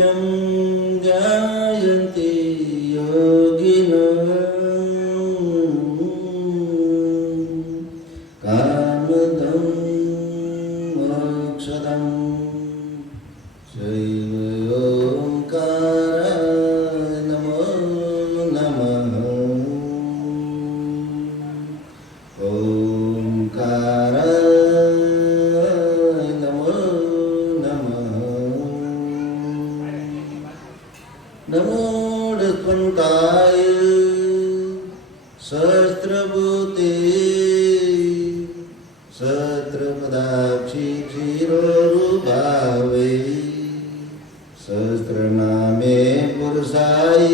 नित्यं ध्यायन्ति योगिनः कामदं मोक्षदं शैव ओंकाराय नमो नमः ओंकाराय नमो नमः नमोऽर्पणकाय सहस्रभूते सहस्रपदाक्षि क्षीरोरुभावे सहस्रनामे पुरुषाय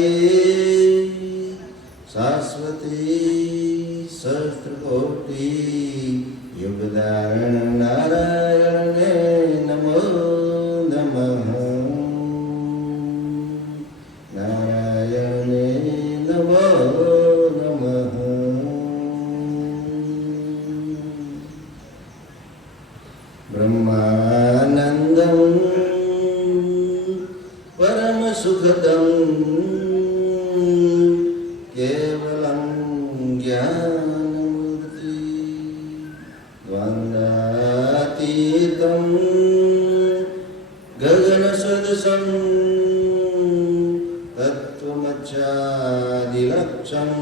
शाश्वती सहस्रकोटि युगधारण नारायणे नमो नमः नारायणे नमो नमः ब्रह्मानन्दं परमसुखदं केवलं ज्ञानमूर्ति द्वन्द्वातीतं गगनसदृशं तत्त्वमच्चादिलक्ष्यम्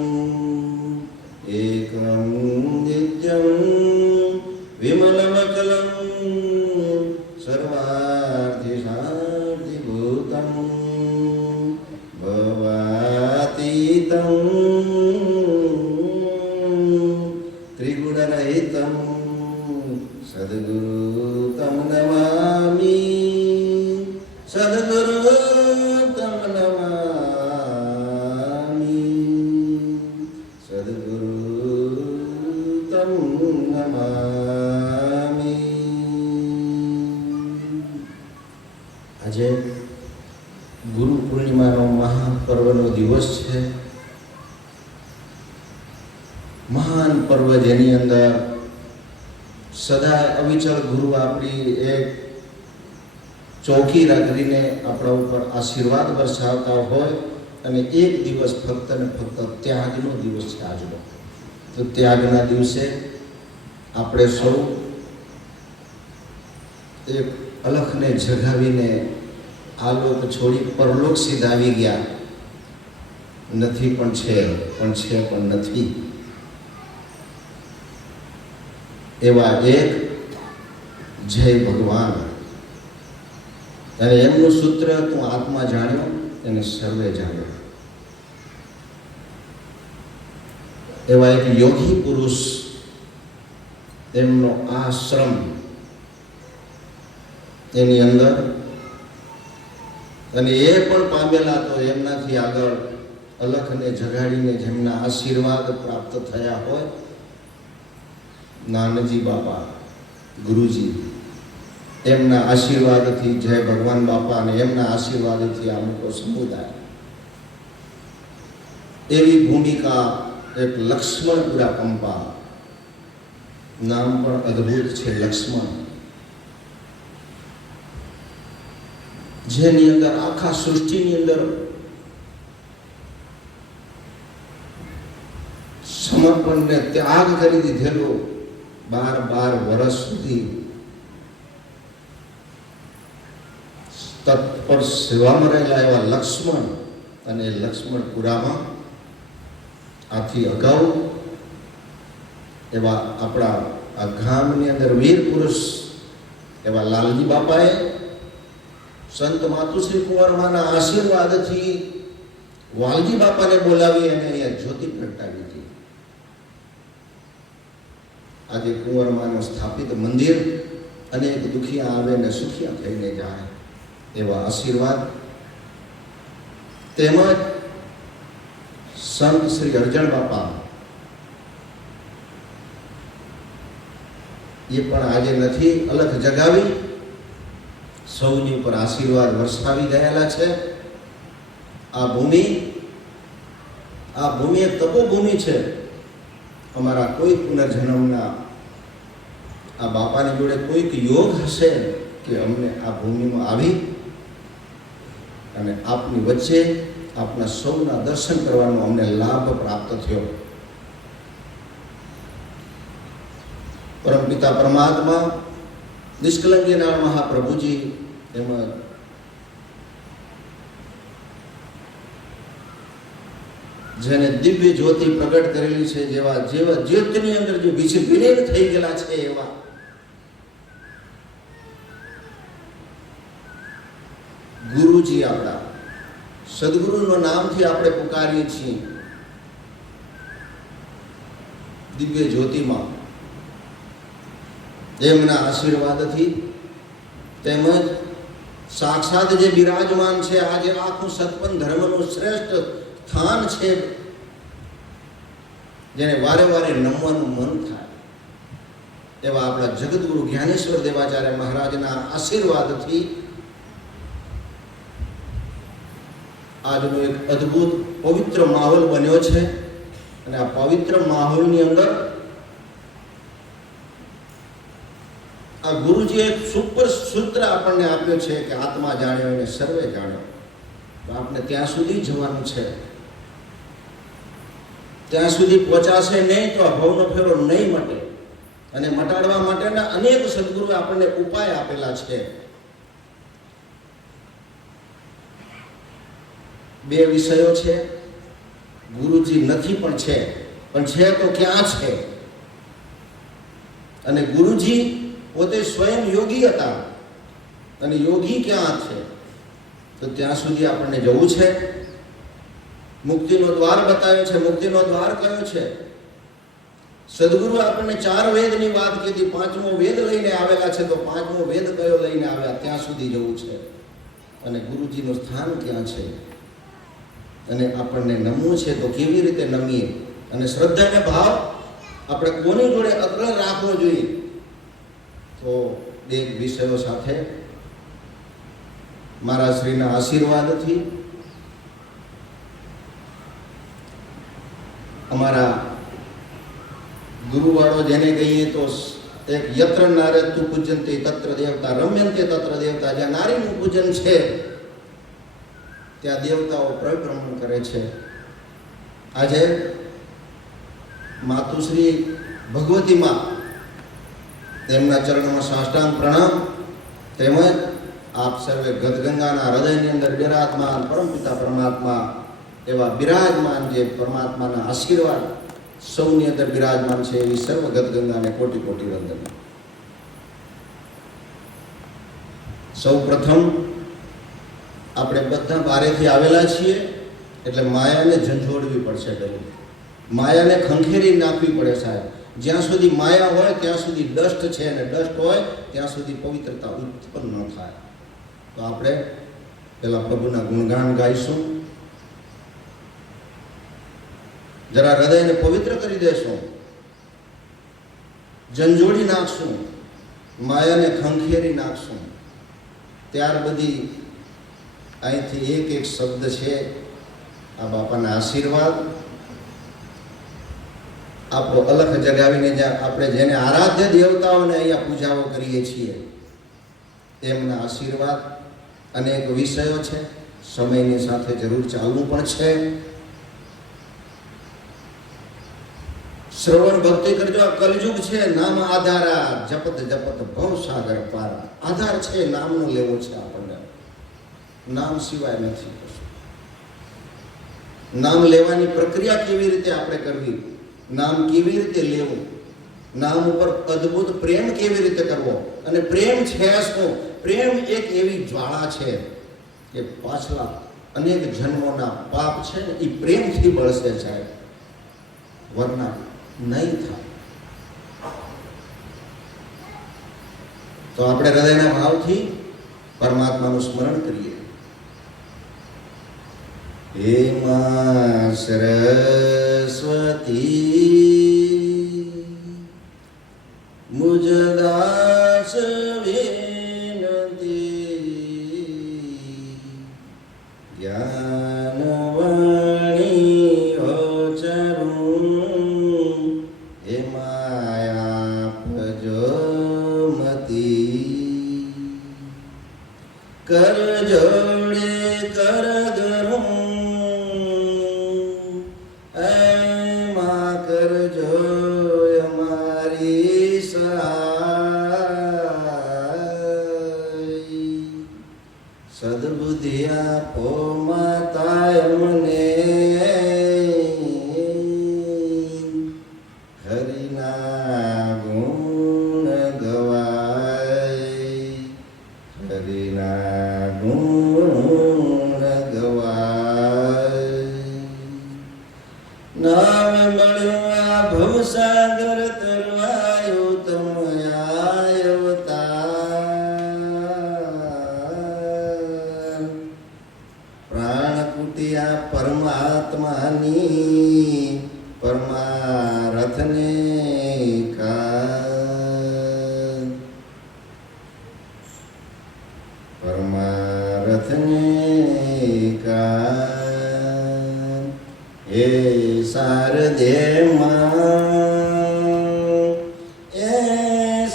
एकं नित्यं विमलमचलं सर्वार्थिसार्थिभूतं भवातीतं त्रिगुणरहितं सद्गुरुं नमामि सद्गुरुं नमामि सद्गुरुं नमामि। આજે ગુરુ પૂર્ણિમાનો મહાપર્વનો દિવસ છે। મહાન પર્વ જેની અંદર સદા અવિચળ ગુરુ આપણી એક ચોકી રાખીને આપણા ઉપર આશીર્વાદ વરસાવતા હોય અને એક દિવસ ફક્ત ને ફક્ત ત્યાગનો દિવસ છે આજનો। તો ત્યાગના દિવસે આપણે સૌ એક અલખને જગાવીને આલોક છોડી પરલોક સીધાવી ગયા નથી પણ છે પણ નથી એવા એક જય ભગવાન અને એમનું સૂત્ર તું આત્મા જાણ્યો એને સર્વે જાણ્યો એવા એક યોગી પુરુષ એમનો આશ્રમ એની અંદર અને એ પણ પામેલા તો એમનાથી આગળ અલખને જગાડીને જેમના આશીર્વાદ પ્રાપ્ત થયા હોય નાનજી બાપા ગુરુજી એમના આશીર્વાદથી જય ભગવાન બાપા અને એમના આશીર્વાદથી આ મોટો સમુદાય એવી ભૂમિકા એક લક્ષ્મણપુરા પંપા નામ પણ અદ્ભુત છે લક્ષ્મણ જેની અંદર આખા સૃષ્ટિની અંદર સમર્પણને ત્યાગ કરી દીધેલો 12 વર્ષ સુધી તત્પર સેવામાં રહેલા એવા લક્ષ્મણ અને લક્ષ્મણપુરામાં આથી અગાઉ એવા આપણા આ ગામની અંદર વીર પુરુષ એવા લાલજી બાપાએ સંત માતુશ્રી કુંવરમાના આશીર્વાદથી વાલજી બાપાને બોલાવી અને અહીંયા જ્યોતિ પ્રગટાવી હતી। આજે કુંવરમાનું સ્થાપિત મંદિર અનેક દુખિયા આવે ને સુખિયા થઈને જાય એવા આશીર્વાદ તેમજ સંત શ્રી અરજણ બાપા એ પણ આજે નથી અલખ જગાવી સૌની ઉપર આશીર્વાદ વરસાવી ગયેલા છે। આ ભૂમિ એક તપોભૂમિ છે। અમારા કોઈ પુનર્જન્મના આ બાપાની જોડે કોઈક યોગ હશે કે અમને આ ભૂમિમાં આવી અને આપની વચ્ચે આપના સૌના દર્શન કરવાનો અમને લાભ પ્રાપ્ત થયો. પરમપિતા પરમાત્મા, નિષ્કલંકીનારાયણ મહાપ્રભુજી તેમજ જેને દિવ્ય જ્યોતિ પ્રગટ કરેલી છે, જેવા જ્યોતિની અંદર જે વિલીન થઈ ગયેલા છે એવા ગુરુજી, આપણા સદગુરુના નામથી આપણે પુકારીએ છીએ. દિવ્ય જ્યોતિમાં એમના આશીર્વાદથી તેમજ સાક્ષાત જે બિરાજમાન છે, આજે આખું સત્પન ધર્મનું શ્રેષ્ઠ સ્થાન છે, જેને વારે વારે નમવાનું મન થાય એવા આપણા જગતગુરુ જ્ઞાનેશ્વર દેવાચાર્ય મહારાજના આશીર્વાદથી આજનો એક અદ્ભુત પવિત્ર માહોલ બન્યો છે. અને આ પવિત્ર માહોલની અંદર આ ગુરુજી એક સુપર સૂત્ર આપણને આપ્યો છે કે આત્મા જાણ્યો અને સર્વે જાણ્યો. તો આપણે ત્યાં સુધી જવાનું છે. ત્યાં સુધી પહોંચાશે નહીં તો આ ભવનો ફેરો નહીં મટે. અને મટાડવા માટેના અનેક સદગુરુ આપણને ઉપાય આપેલા છે. બે વિષયો છે. ગુરુજી નથી પણ છે તો ક્યાં છે? અને ગુરુજી પોતે સ્વયં યોગી હતા અને યોગી ક્યાં છે? તો ત્યાં સુધી આપણને જવું છે. મુક્તિનો દ્વાર બતાવ્યો છે. મુક્તિનો દ્વાર કયો છે? સદગુરુ આપણને 4 વેદની વાત કીધી. 5મો વેદ લઈને આવેલા છે. તો 5મો વેદ કયો લઈને આવ્યા? ત્યાં સુધી જવું છે. અને ગુરુજીનું સ્થાન ક્યાં છે? અને આપણને નમવું છે તો કેવી રીતે નમીએ? અને શ્રદ્ધા અને ભાવ આપણે કોની જોડે અગ્ર રાખવો જોઈએ? તો બે વિષયો સાથે મારા શ્રીના આશીર્વાદથી અમારા ગુરુવાળો જેને કહીએ તો એક યત્ર નારયતુ પૂજ્યંતે તત્ર દેવતા રમ્યંતે તત્ર દેવતા. જ્યાં નારીનું પૂજન છે ત્યાં દેવતાઓ પરિભ્રમણ કરે છે. આજે માતુશ્રી ભગવતીમાં તેમના ચરણમાં સાષ્ટાંગ પ્રણામ. તેમજ આપ સર્વે ગદગંગાના હૃદયની અંદર બિરાજમાન પરમપિતા પરમાત્મા એવા બિરાજમાન જે પરમાત્માના આશીર્વાદ સૌની અંદર બિરાજમાન છે એવી સર્વ ગદગંગાને કોટી કોટી વંદન. સૌ પ્રથમ આપણે બધા બારેથી આવેલા છીએ એટલે માયાને ઝંઝોડવી પડશે. માયાને ખંખેરી નાખવી પડે સાહેબ. જ્યાં સુધી માયા હોય ત્યાં સુધી ડસ્ટ છે, અને ડસ્ટ હોય ત્યાં સુધી પવિત્રતા ઉત્પન્ન ન થાય. તો આપણે પેલા પ્રભુના ગુણગાન ગાઈશું. જરા હૃદયને પવિત્ર કરી દેશું, ઝંઝોડી નાખશું, માયાને ખંખેરી નાખશું. ત્યાર બધી અહીંથી એક એક શબ્દ છે. આ બાપાના આશીર્વાદ આપણો અલખ જગાવીને જ્યાં આપણે જેને આરાધ્ય દેવતાઓને અહીંયા પૂજાઓ કરીએ છીએ તેમના આશીર્વાદ. અનેક વિષયો છે, સમયની સાથે જરૂર ચાલવું પણ છે. શ્રવણ ભક્તિ કરજો. આ કલયુગ છે. નામ આધારા જપત જપત ભવ સાગર પારા. આધાર છે, નામનો લેવો છે આપણને. નામ સિવાય નથી. નામ લેવાની પ્રક્રિયા કેવી રીતે આપણે કરવી, નામ કેવી રીતે લેવું, નામ ઉપર અદ્ભુત પ્રેમ કેવી રીતે કરવો. અને પ્રેમ છે શું? પ્રેમ એક એવી જ્વાળા છે કે પાછલા અનેક જન્મોના પાપ છે ને એ પ્રેમથી બળશે સાહેબ, વરના નહીં થાય. તો આપણે હૃદયના ભાવથી પરમાત્માનું સ્મરણ કરીએ. હે મા સરસ્વતી મુજ દાસ વિનતી, જ્ઞાન વાણી ઓચરું હે માયા પ્રજો મતી. કર જોડે કર ગરું એમાં કરજો અમારી સહાય. સદબુદ્ધિ આપો માતા અમને હરિના ગુણ ગવાય. હરિના ગુણ ગવાય. નામ મળ્યું આ ભવસાગર તરવાયો તમયા અવતાર. પ્રાણ કુટિયા પરમાત્માની પરમારથને કા. પરમારથને કા. એ શારદે માં એ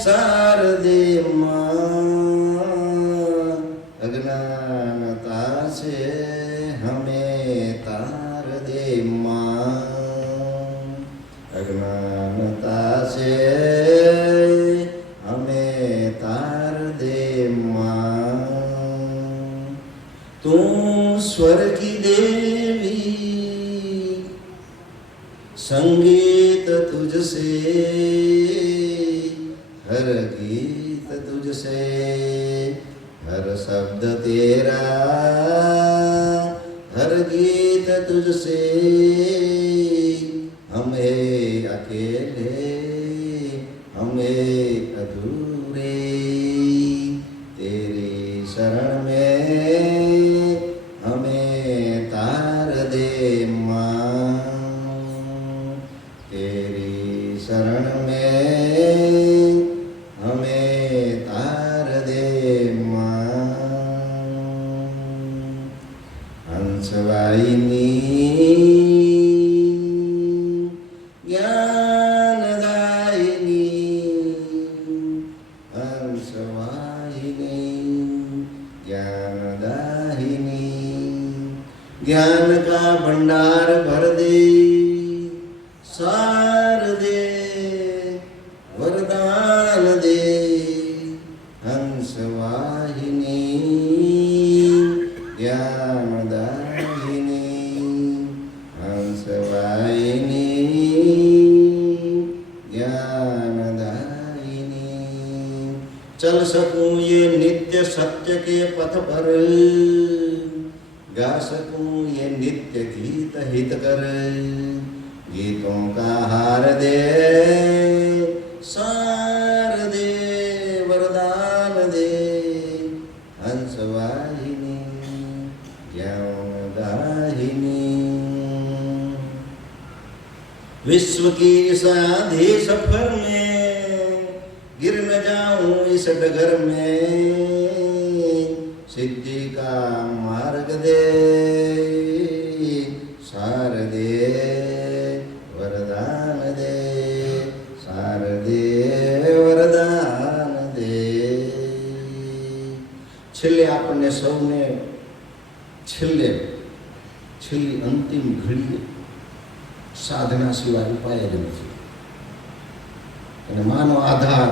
શારદે માં અજ્ઞાનતા છે હમે તાર દે માં. અજ્ઞાનતા છે હમે તાર દે માં. તું સ્વર કી દેવી संगीत तुझसे हर गीत तुझसे हर शब्द तेरा हर गीत तुझसे हमें अकेले हमें अधूरे तेरी शरण में हमें तार दे माँ. तेरी शरण में हमें तार दे माँ. हंसवाहिनी ज्ञानदायिनी हंसवाहिनी ज्ञानदायिनी. ज्ञान का भंडार भर दे सार दे वरदान दे. हंसवाहिनी ज्ञानदायिनी हंसवाहिनी ज्ञानदायिनी. चल सकूं ये नित्य सत्य के पथ पर गा सकूं ये नित्य गीत हित कर. गीतों का हार दे सार दे वरदान दे. हंसवाहिनी ज्ञानदायिनी. विश्व की इस आधे सफर में गिर न जाऊं इस डगर में. सिद्धि का मार्ग दे सार दे वरदान दे. सार दे वरदान दे. છેલ્લે આપણને સૌને છેલ્લી અંતિમ ઘડીએ સાધના સિવાય ઉપાય જ નથી. અને માનો આધાર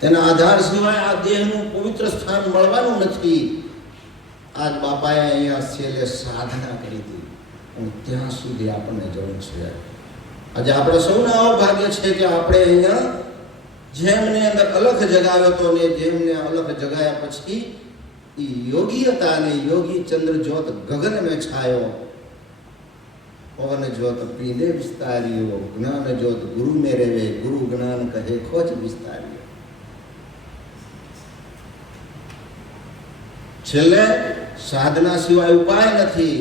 તેના આધાર સિવાય આ દેહનું પવિત્ર સ્થાન મળવાનું નથી. આજ બાપાએ અહીંયા છેલ્લે સાધના કરી હતી અને ત્યાં સુધી આપણને જરૂર છે. આજે આપણે સૌના આવો ભાગ્ય છે કે આપણે અહીંયા જેમને અંદર અલખ જગાવ્યો હતો ને જેમને અલખ જગાયા પછી એ યોગી હતા ને યોગી ચંદ્ર જ્યોત ગગન મેં છાયો. પવન જ્યોત પીને વિસ્તાર્યો. જ્ઞાન જ્યોત ગુરુ મેં રેવે. ગુરુ જ્ઞાન કહે ખોજ વિસ્તાર્યો. છેલ્લે સાધના સિવાય ઉપાય નથી.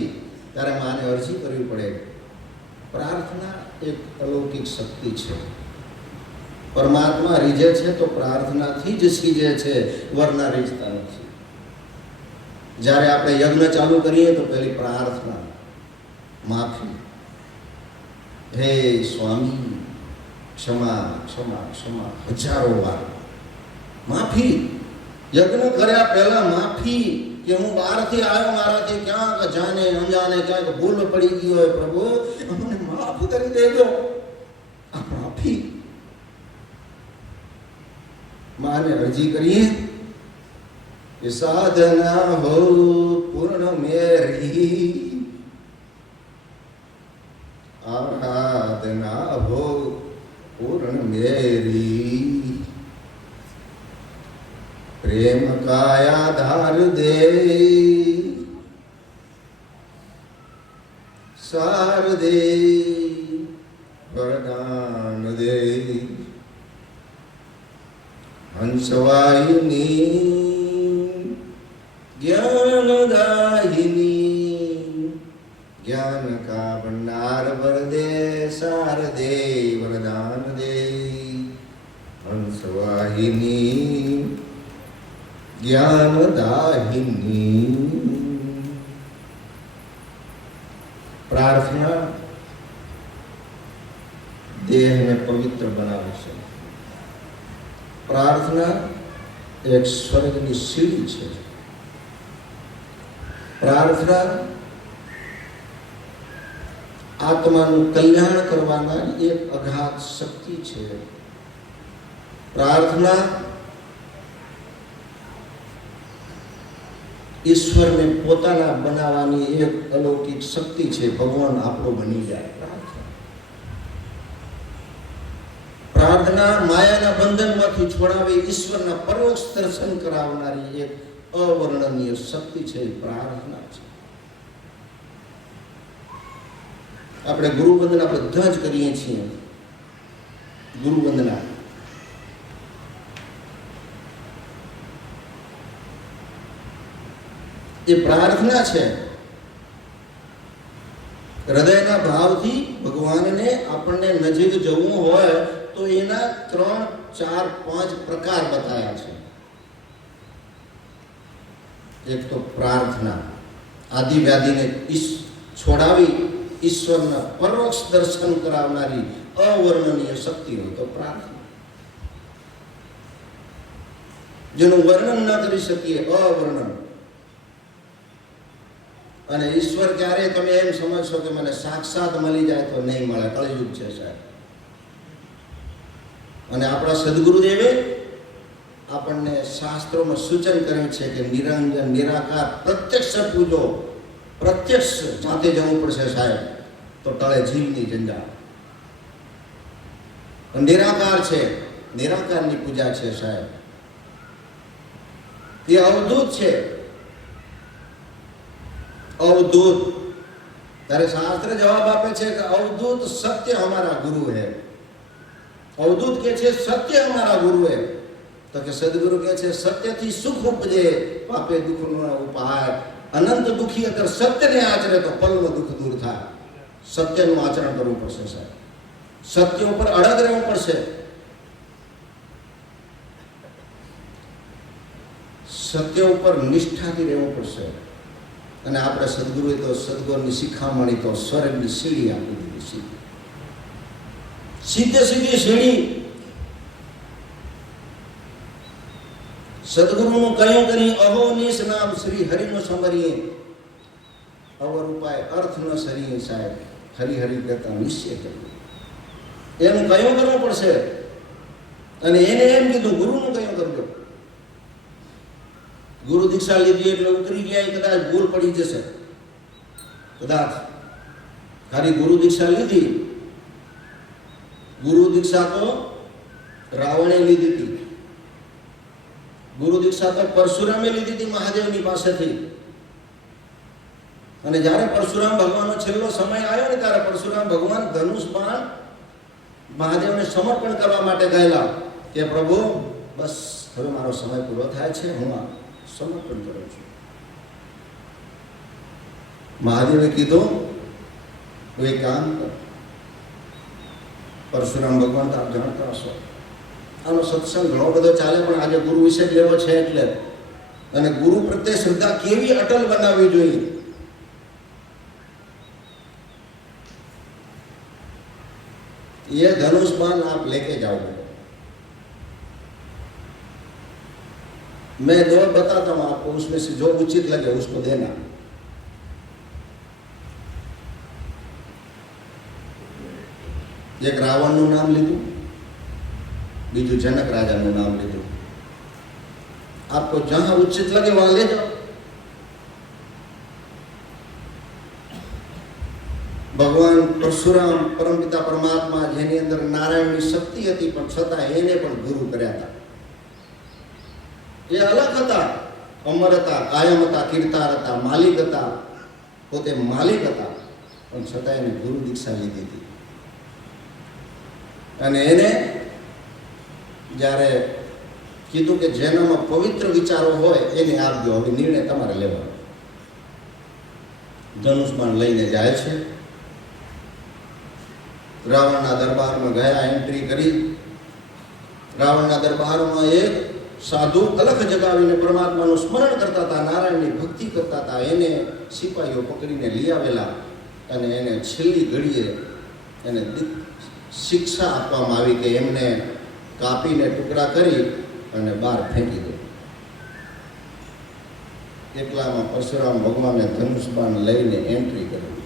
ત્યારે માને અરજી કરવી પડે. પ્રાર્થના એક અલૌકિક શક્તિ છે. પરમાત્મા રીઝે છે તો પ્રાર્થનાથી જ સીજે છે, વરના રીઝતા નથી. જ્યારે આપણે યજ્ઞ ચાલુ કરીએ તો પહેલી પ્રાર્થના માફી. હે સ્વામી ક્ષમા ક્ષમા ક્ષમા. હજારો વાર માફી. યજ્ઞ કર્યા પહેલા માફી કે હું બહારથી આવ્યો, મારાથી ક્યાંક જાણે અજાણે ક્યાંક ભૂલ પડી ગઈ હોય, પ્રભુ અમને માફ કરી દેજો. આ માફી માને અરજી કરીએ કે સાધના હો પૂર્ણ મેરી, આરાધના હો પૂર્ણ મેરી, प्रेम का आधार दे, सार दे, वरदान दे. हंसवाहिनी ज्ञानदायिनी, ज्ञान का भंडार वर दे, सार दे, वरदान दे. हंसवाहिनी ज्ञानदायिनी. प्रार्थना देहને પવિત્ર બનાવે છે. પ્રાર્થના એક સ્વર્ગની સીડી છે. પ્રાર્થના આત્માનું કલ્યાણ કરવાના એક અગાધ શક્તિ છે. પ્રાર્થના ઈશ્વરને પોતાના બનાવવાની એક અલૌકિક શક્તિ છે. ભગવાન આપણો બની જાય. પ્રાર્થના માયાના બંધનમાંથી છોડાવી ઈશ્વરના પરોક્ષ દર્શન કરાવનારી એક અવર્ણનીય શક્તિ છે. પ્રાર્થના છે. આપણે ગુરુ વંદના બધા જ કરીએ છીએ. ગુરુ વંદના એ પ્રાર્થના છે. હૃદયના ભાવથી ભગવાનને આપણને નજીક જવું હોય તો એના 3, 4, 5 પ્રકાર બતાવ્યા છે. એક તો પ્રાર્થના આદિવ્યાધિને છોડાવી ઈશ્વરના પરોક્ષ દર્શન કરાવનારી અવર્ણનીય શક્તિ હોય તો પ્રાર્થના, જેનું વર્ણન ન કરી શકીએ, અવર્ણન. અને ઈશ્વર ક્યારે તમે એમ સમજશો કે મને સાક્ષાત મળી જાય તો નહીં મળે. કળયુગ છે સાહેબ. અને આપણા સદગુરુદેવે આપણને શાસ્ત્રોમાં સૂચન કર્યું છે કે નિરંજન નિરાકાર પ્રત્યક્ષ પૂજો. પ્રત્યક્ષ જાતે જવું પડશે સાહેબ, તો ટળે જીવની જંજાળ. નિરાકાર છે, નિરાકારની પૂજા છે સાહેબ. એ અવધૂત છે. अवधूत. ત્યારે શાસ્ત્ર જવાબ આપે છે કે અવધૂત સત્ય हमारा गुरु है. अवधूत કે છે સત્ય हमारा गुरु है. તો કે સદગુરુ કે છે સત્યથી સુખ ઉપજે, પાપે દુઃખનો ઉપાય. અનંત દુઃખી અગર સત્યને આચરે તો પલનું દુઃખ દૂર થાય. સત્યનું આચરણ કરવું પડશે સાહેબ. સત્ય ઉપર અડગ રહેવું પડશે. સત્ય ઉપર નિષ્ઠાથી રહેવું પડશે. અને આપણે સદગુરુએ તો સદગુરુની શિખામણી તો સ્વર્ગની સીડી આપી દીધી. સીધે સીધી સીડી. સદગુરુનું કયું કરી અહોનિશ નામ શ્રી હરિનો સમરીએ, અવર ઉપાય અર્થ ન સરીએ સાહેબ. હરિહરિ કરતા નિશ્ચય કર્યું. એનું કયું કરવું પડશે. અને એને એમ કીધું ગુરુનું કયું કરજો. ગુરુ દીક્ષા લીધી એટલે ઉતરી ગયા, કદાચ ભૂલ પડી જશે. કદાચ ખાલી ગુરુ દીક્ષા લીધી. ગુરુ દીક્ષા તો રાવણે લીધી હતી. ગુરુ દીક્ષા તો પરશુરામે લીધી હતી મહાદેવની પાસેથી. અને જ્યારે પરશુરામ ભગવાનનો છેલ્લો સમય આવ્યો ને ત્યારે પરશુરામ ભગવાન ધનુષ બાણ મહાદેવને સમર્પણ કરવા માટે ગયેલા કે પ્રભુ બસ હવે મારો સમય પૂરો થાય છે, હું સમર્પણ કરું છું. મહાદેવે કીધું તું એક કામ કર. પરશુરામ ભગવાન તો આપ જાણતા હશો, આનો સત્સંગ ઘણો બધો ચાલે, પણ આજે ગુરુ વિશે જ લેવો છે એટલે. અને ગુરુ પ્રત્યે શ્રદ્ધા કેવી અટલ બનાવવી જોઈએ. ये धनुष बाण आप लेके जाओगे. मैं 2 बताता हूं आपको, उसमें से जो उचित लगे उसको देना। एक रावणનું નામ લીધું, બીજું जनक રાજાનું નામ લીધું। आपको जहां उचित लगे वहां ले जाओ। ભગવાન પરશુરામ પરમપિતા પરમાત્મા જેની અંદર નારાયણની શક્તિ હતી પણ છતાં એને પણ ગુરુ કર્યા હતા। એ અલગ હતા, અમર હતા, કાયમ હતા, કીર્તાર હતા, માલિક હતા, પોતે માલિક હતા, પણ છતાં એને ગુરુ દીક્ષા લીધી હતી। અને એને જ્યારે કીધું કે જેનામાં પવિત્ર વિચારો હોય એને આપજો, હવે નિર્ણય તમારે લેવાનો। ધનુષબાણ લઈને જાય છે, રાવણના દરબારમાં ગયા, એન્ટ્રી કરી। રાવણના દરબારમાં એક સાધુ કલખ જગાવીને પરમાત્માનું સ્મરણ કરતા હતા, નારાયણની ભક્તિ કરતા હતા। એને સિપાહીઓ પકડીને લઈ આવેલા અને એને છેલ્લી ઘડીએ એને શિક્ષા આપવામાં આવી કે એમને કાપીને ટુકડા કરી અને બહાર ફેંકી દો। એટલામાં પરશુરામ ભગવાને ધનુષબાણ લઈને એન્ટ્રી કરી।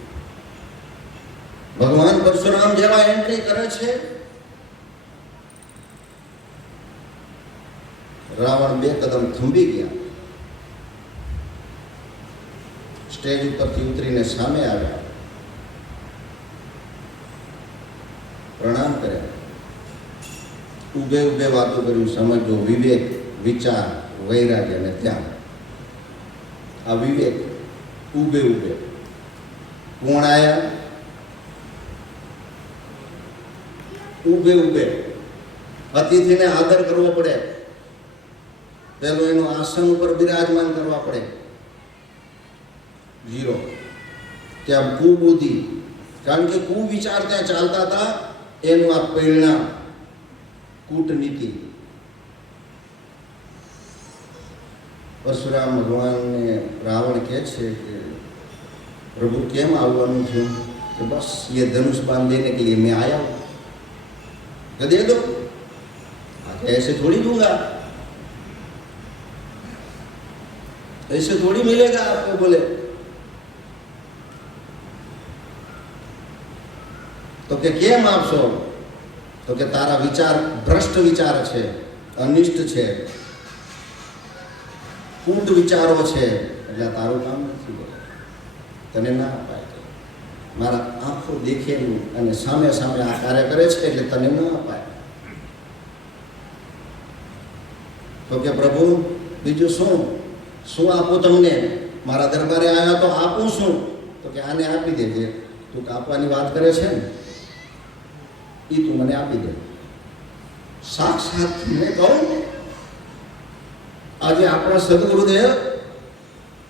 ભગવાન પરશુરામ જેવા એન્ટ્રી કરે છે, રાવણ 2 કદમ થંભી ગયા, સ્ટેજ ઉપરથી ઉતરીને સામે આવ્યા, પ્રણામ કર્યા, ઉભે ઉભે વાતો કર્યું। સમજો, વિવેક, વિચાર, વૈરાગ્ય અને ધ્યાન। આ વિવેક ઉભે ઉભે કોણ આયા? ઉભે ઉભે અતિથિને આદર કરવો પડે, પેલો એનો આસન ઉપર બિરાજમાન કરવા પડે। 0 ત્યાં કુબુદ્ધિ, કારણ કે કુવિચાર ત્યાં ચાલતા હતા, એનું આ પરિણામ કૂટનીતિ। પરશુરામ ભગવાનને રાવણ કહે છે કે प्रभु केम આવવાનું થયું? कि बस ये धनुष बांध देने के लिए मैं आया हूं, तो दे दो। ऐसे थोड़ी दूंगा, ऐसे थोड़ी मिलेगा आपको। बोले तो के केम आपसो? तो के तारा विचार भ्रष्ट विचार छे, अनिष्ट छे, कूट विचारो छे, એટલે તારું કામ નથી। બોલે તને ના અપાય, મારા આંખો દેખેલું અને સામે સામે આ કાર્ય કરે છે એટલે તને ન અપાય। તો કે પ્રભુ બીજું શું શું આપું તમને? મારા દરબારે આવ્યા તો આપું શું? તો કે આને આપી દેજે, તું કાપવાની વાત કરે છે ને એ તું મને આપી દે। સાક્ષાત મેં કહું, આજે આપણા સદગુરુદેવ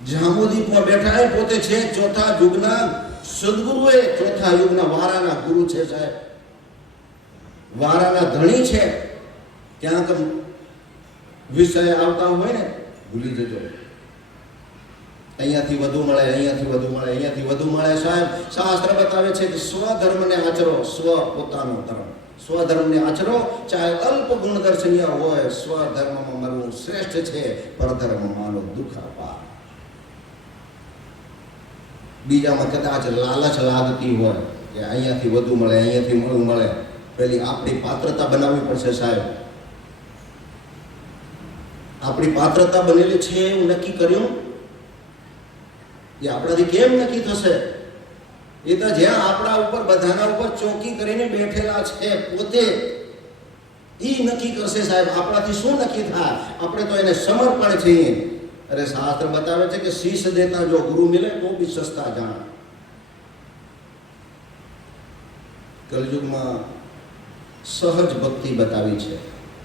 જાંબુદીપમાં બેઠા એ પોતે છે ચોથા યુગના સદગુરુ, એ ચોથા યુગના વારાના ગુરુ છે સાહેબ, વારાના ધણી છે। ક્યાંક વિષય આવતા હોય ને ભૂલી જજો, અહીંયાથી વધુ મળે, અહીંયાથી વધુ મળે, અહીંયાથી વધુ મળે। સાહેબ શાસ્ત્ર બતાવે છે કે સ્વધર્મને આચરો, સ્વ પોતાનો ધર્મ, સ્વધર્મને આચરો, ચાહે અલ્પ ગુણદર્શનીય હોય। સ્વધર્મમાં મરવું શ્રેષ્ઠ છે, પરધર્મ માનો દુઃખ અપાર। બીજામાં કદાચ લાલચ લાગતી હોય કે અહીંયાથી વધુ મળે, અહીંયાથી વધુ મળે, પેલી આપણી પાત્રતા બનાવવી પડશે સાહેબ। આપણી પાત્રતા બનેલી છે એવું નક્કી કર્યું, એ આપણાથી કેમ નક્કી થશે? એ તો જ્યાં આપણા ઉપર બધાના ઉપર ચોકી કરીને બેઠેલા છે પોતે એ નક્કી કરશે સાહેબ। આપણાથી શું નક્કી થાય? આપણે તો એને સમર્પણ છીએ। अरे शास्त्र बतावे છે કે शीश देता जो गुरु मिले तो भी सस्ता जान। कलयुगમાં સહજ ભક્તિ બતાવી છે,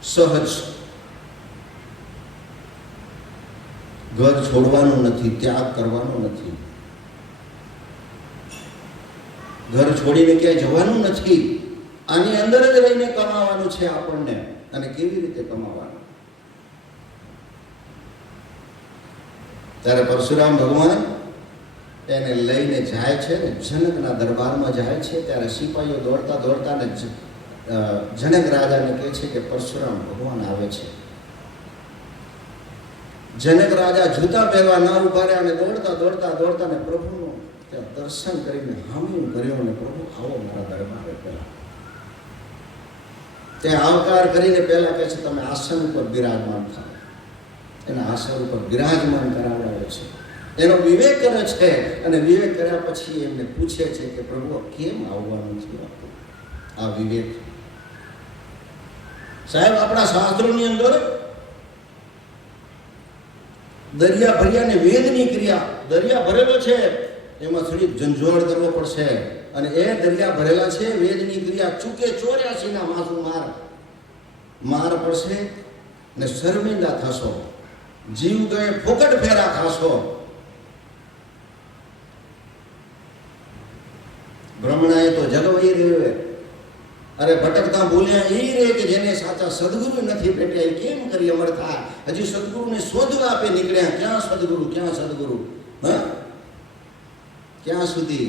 સહજ। ઘર છોડવાનું નથી, ત્યાગ કરવાનો નથી, ઘર છોડીને ક્યાંય જવાનું નથી, આની અંદર જ રહીને કમાવાનું છે આપણને। અને કેવી રીતે કમાવાનું? ત્યારે પરશુરામ ભગવાન એને લઈને જાય છે ને જનકના દરબારમાં જાય છે। ત્યારે સિપાહીઓ દોડતા દોડતા ને જનક રાજાને કહે છે કે પરશુરામ ભગવાન આવે છે। જનક રાજા જૂતા પહેરવા ના ઉભાર્યા અને દોડતા દોડતા દોડતા ને પ્રભુનું ત્યાં દર્શન કરીને હામી કર્યો અને પ્રભુ આવો મારા દરબારે પહેલા ત્યાં આવકાર કરીને પહેલા કહે છે તમે આસન ઉપર બિરાજમાન થાઓ. એના આસન ઉપર બિરાજમાન કરાવડાવે છે, એનો વિવેક કરે છે અને વિવેક કર્યા પછી એમને પૂછે છે કે પ્રભુ કેમ આવવાનું છે. આ વિવેક સાહેબ આપણા શાસ્ત્રોની અંદર દરિયા ભર્યા ને વેદની ક્રિયા, દરિયા ભરેલો છે એમાં થોડી ઝંઝોળ કરવો પડશે અને એ દરિયા ભરેલા છે વેદની ક્રિયા ચૂકે 84 ના માસુ માર પડશે ને શર્મિંદા થશો, જીવ ગયે ફોકટ ફેરા ખાશો. બ્રહ્મણાએ તો જગવાઈ રહ્યો, અરે ભટકતા બોલ્યા એ રે કે જેને સાચા સદગુરુ નથી ભેટ્યા એ કેમ કરી અમર થાય. હજી સદગુરુને શોધવા આપે નીકળ્યા, ક્યાં સદગુરુ ક્યાં સદગુરુ, હા ક્યાં સુધી.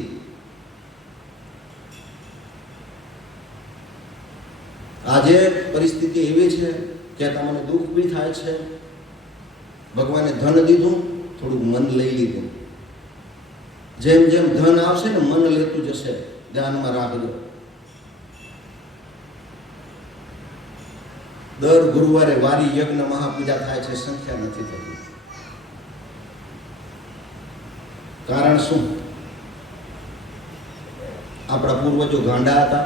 આજે પરિસ્થિતિ એવી છે કે તમને દુઃખ બી થાય છે. ભગવાને ધન દીધું, થોડુંક મન લઈ લીધું. જેમ જેમ ધન આવશે ને મન લેતું જશે, ધ્યાનમાં રાખજો. દર ગુરુવારે વારી યજ્ઞ મહાપૂજા થાય છે, સંખ્યા નથી થતી. કારણ શું? આપણા પૂર્વજો ગાંડા હતા,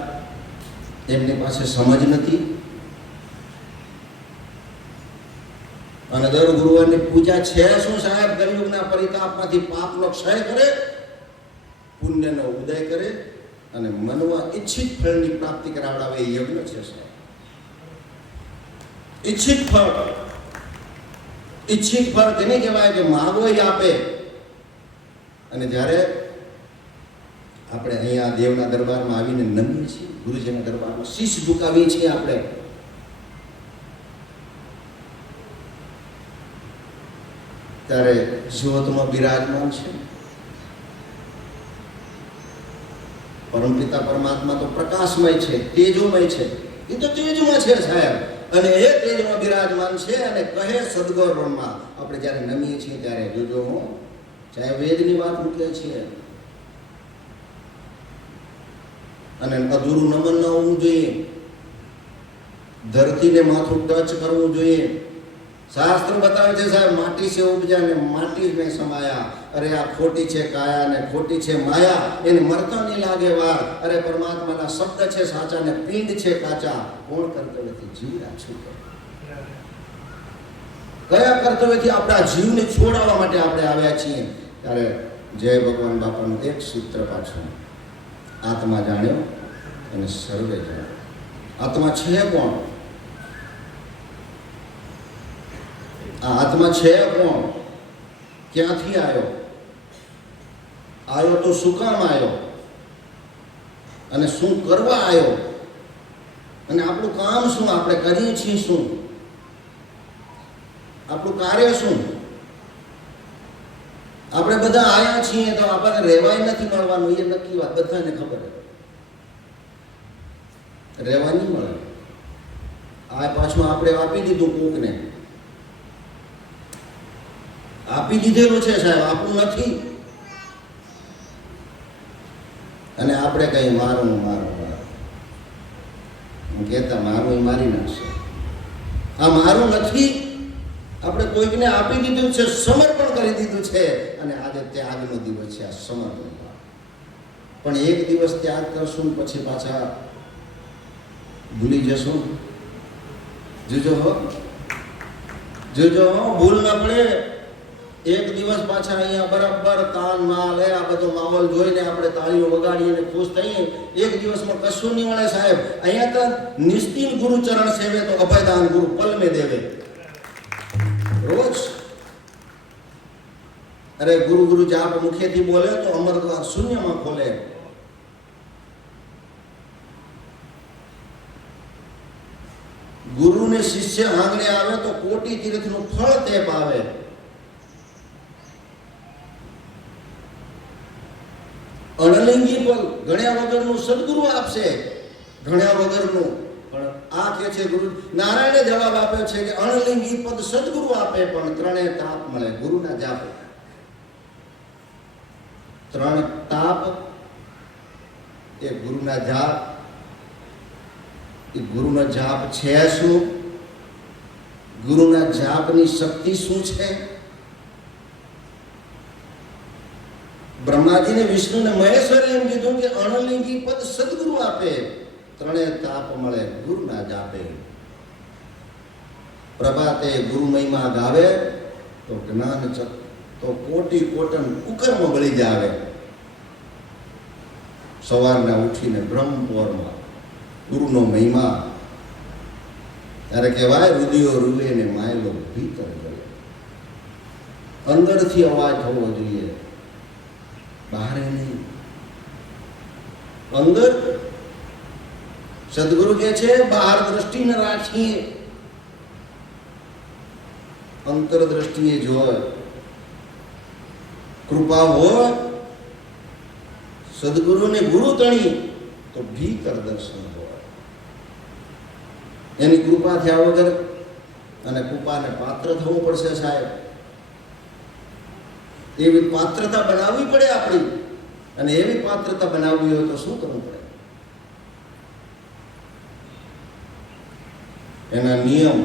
એમની પાસે સમજ નથી અને દર ગુરુવારની પૂજા છે શું સાહેબ? કલિયુગના પરિતાપમાંથી પાપનો ક્ષય કરે, પુણ્યનો ઉદય કરે અને મનમાં ઈચ્છિત ફળની પ્રાપ્તિ કરાવડાવે એ યજ્ઞ છે સાહેબ. ઈચ્છિત ફળ તેને કહેવાય કે માગો એ આપે. અને જ્યારે આપણે અહીંયા દેવના દરબારમાં આવીને નમીએ છીએ, ગુરુજીના દરબારમાં શીશ ઝુકાવીએ છીએ, આપણે ત્યારે જ્યોતમાં બિરાજમાન છે પરમપિતા પરમાત્મા. તો પ્રકાશમય છે, તેજોમય છે, એ તો તેજમાં છે સાહેબ. અને એ તેજમાં બિરાજમાન છે અને કહે સદગૌરવમાં આપણે જ્યારે નમીએ છીએ ત્યારે જોજો, હું ચાહે વેદની વાત મૂકીએ છીએ અને અધૂરું નમન ન હોવું જોઈએ, ધરતીને માથું ટચ કરવું જોઈએ. શાસ્ત્ર બતાવે છે સાહેબ, માટી છે ઉપજા ને માટી મેં સમાયા. અરે આ ખોટી છે કાયા ને ખોટી છે માયા, એને મરતા નહીં લાગે વાર. અરે પરમાત્માના શબ્દ છે સાચા ને પિંડ છે કાચા. કોણ કર્તવ્યથી જીવ રાખ્યું? કયા કર્તવ્યથી આપણા જીવને છોડાવવા માટે આપણે આવ્યા છીએ? ત્યારે જય ભગવાન બાપાનું એક સૂત્ર પાછું, આત્મા જાણ્યો અને સર્વે જાણ્યો. આત્મા છે કોણ? આ આત્મા છે કોણ? ક્યાંથી આવ્યો? આવ્યો તો શું કામ આવ્યો અને શું કરવા આવ્યો? અને આપણું કામ શું? આપણે કરીએ છીએ શું? આપણું કાર્ય શું? આપણે બધા આયા છીએ તો આપણને રહેવાય નથી મળવાનું, એ નક્કી વાત, બધાને ખબર. રહેવા નહીં મળે. આ પાછું આપણે આપી દીધું કોકને, આપી દીધેલું છે સાહેબ, આપણું નથી. અને આપણે કઈ મારું કહેતા મારું મારી નાખશે. આ મારું નથી, આપણે કોઈકને આપી દીધું છે, સમર્પણ કરી દીધું છે. અને આજે ત્યાગનો દિવસ છે, આ સમર્પણ. પણ એક દિવસ ત્યાગ કરશું પછી પાછા ભૂલી જશું. જોજો ભૂલ ના પડે. એક દિવસ પાછા અહીંયા બરાબર તાન માલ આ બધો માહોલ જોઈને આપણે તાળીઓ વગાડીએ અને ખુશ થઈએ. એક દિવસમાં કશું નહીં મળે સાહેબ. અહીંયા તો નિસ્તિન ગુરુ ચરણ સેવે તો અભયદાન ગુરુ પલ મેં દેવે. રોજ અરે ગુરુ જાપ મુખેથી બોલે તો અમર દ્વાર શૂન્યમાં ખોલે. ગુરુને શિષ્ય આંગણે આવે તો કોટી તીર્થનું ફળ તે પાવે. અણલિંગી પલ ગણ્યા વગરનું સદગુરુ આપશે, ગણ્યા વગરનું. પણ આ કે છે ગુરુ નારાયણે જવાબ આપ્યો છે કે અણલિંગી પદ સદગુરુ આપે પણ ત્રણે તાપ મળે ગુરુના જાપ. ત્રણ તાપ, એ ગુરુના જાપ. એ ગુરુનો જાપ છે શું? ગુરુના જાપની શક્તિ શું છે? બ્રહ્માજીને વિષ્ણુને મહેશ્વરે એમ કીધું કે અણલિંગી પદ સદગુરુ આપે, ત્રણે તાપ મળે ગુરુના જાપે. પ્રભાતે ગુરુ મહિમા ગાવે તો જ્ઞાન તો કોટી કોટન કુકર્મ બળી જાવે. સવારના ઉઠીને બ્રહ્મપોરમાં ગુરુનો મહિમા, ત્યારે કહેવાય રુદિયો રૂવે ને માયલો ભીતર ગયો. અંદરથી અવાજ થવો જોઈએ, બહાર નહીં. અંદર સદગુરુ કે છે બહાર દ્રષ્ટિ ન રાખીએ, અંતર દ્રષ્ટિએ જોય. કૃપા હોય સદગુરુને ગુરુ તણી તો ભીતર દર્શન હોય. એની કૃપા થયા વગર અને કૃપાને પાત્ર થવું પડશે સાહેબ. એવી પાત્રતા બનાવવી પડે આપણી, અને એવી પાત્રતા બનાવવી હોય તો શું કરવું પડે? એના નિયમ,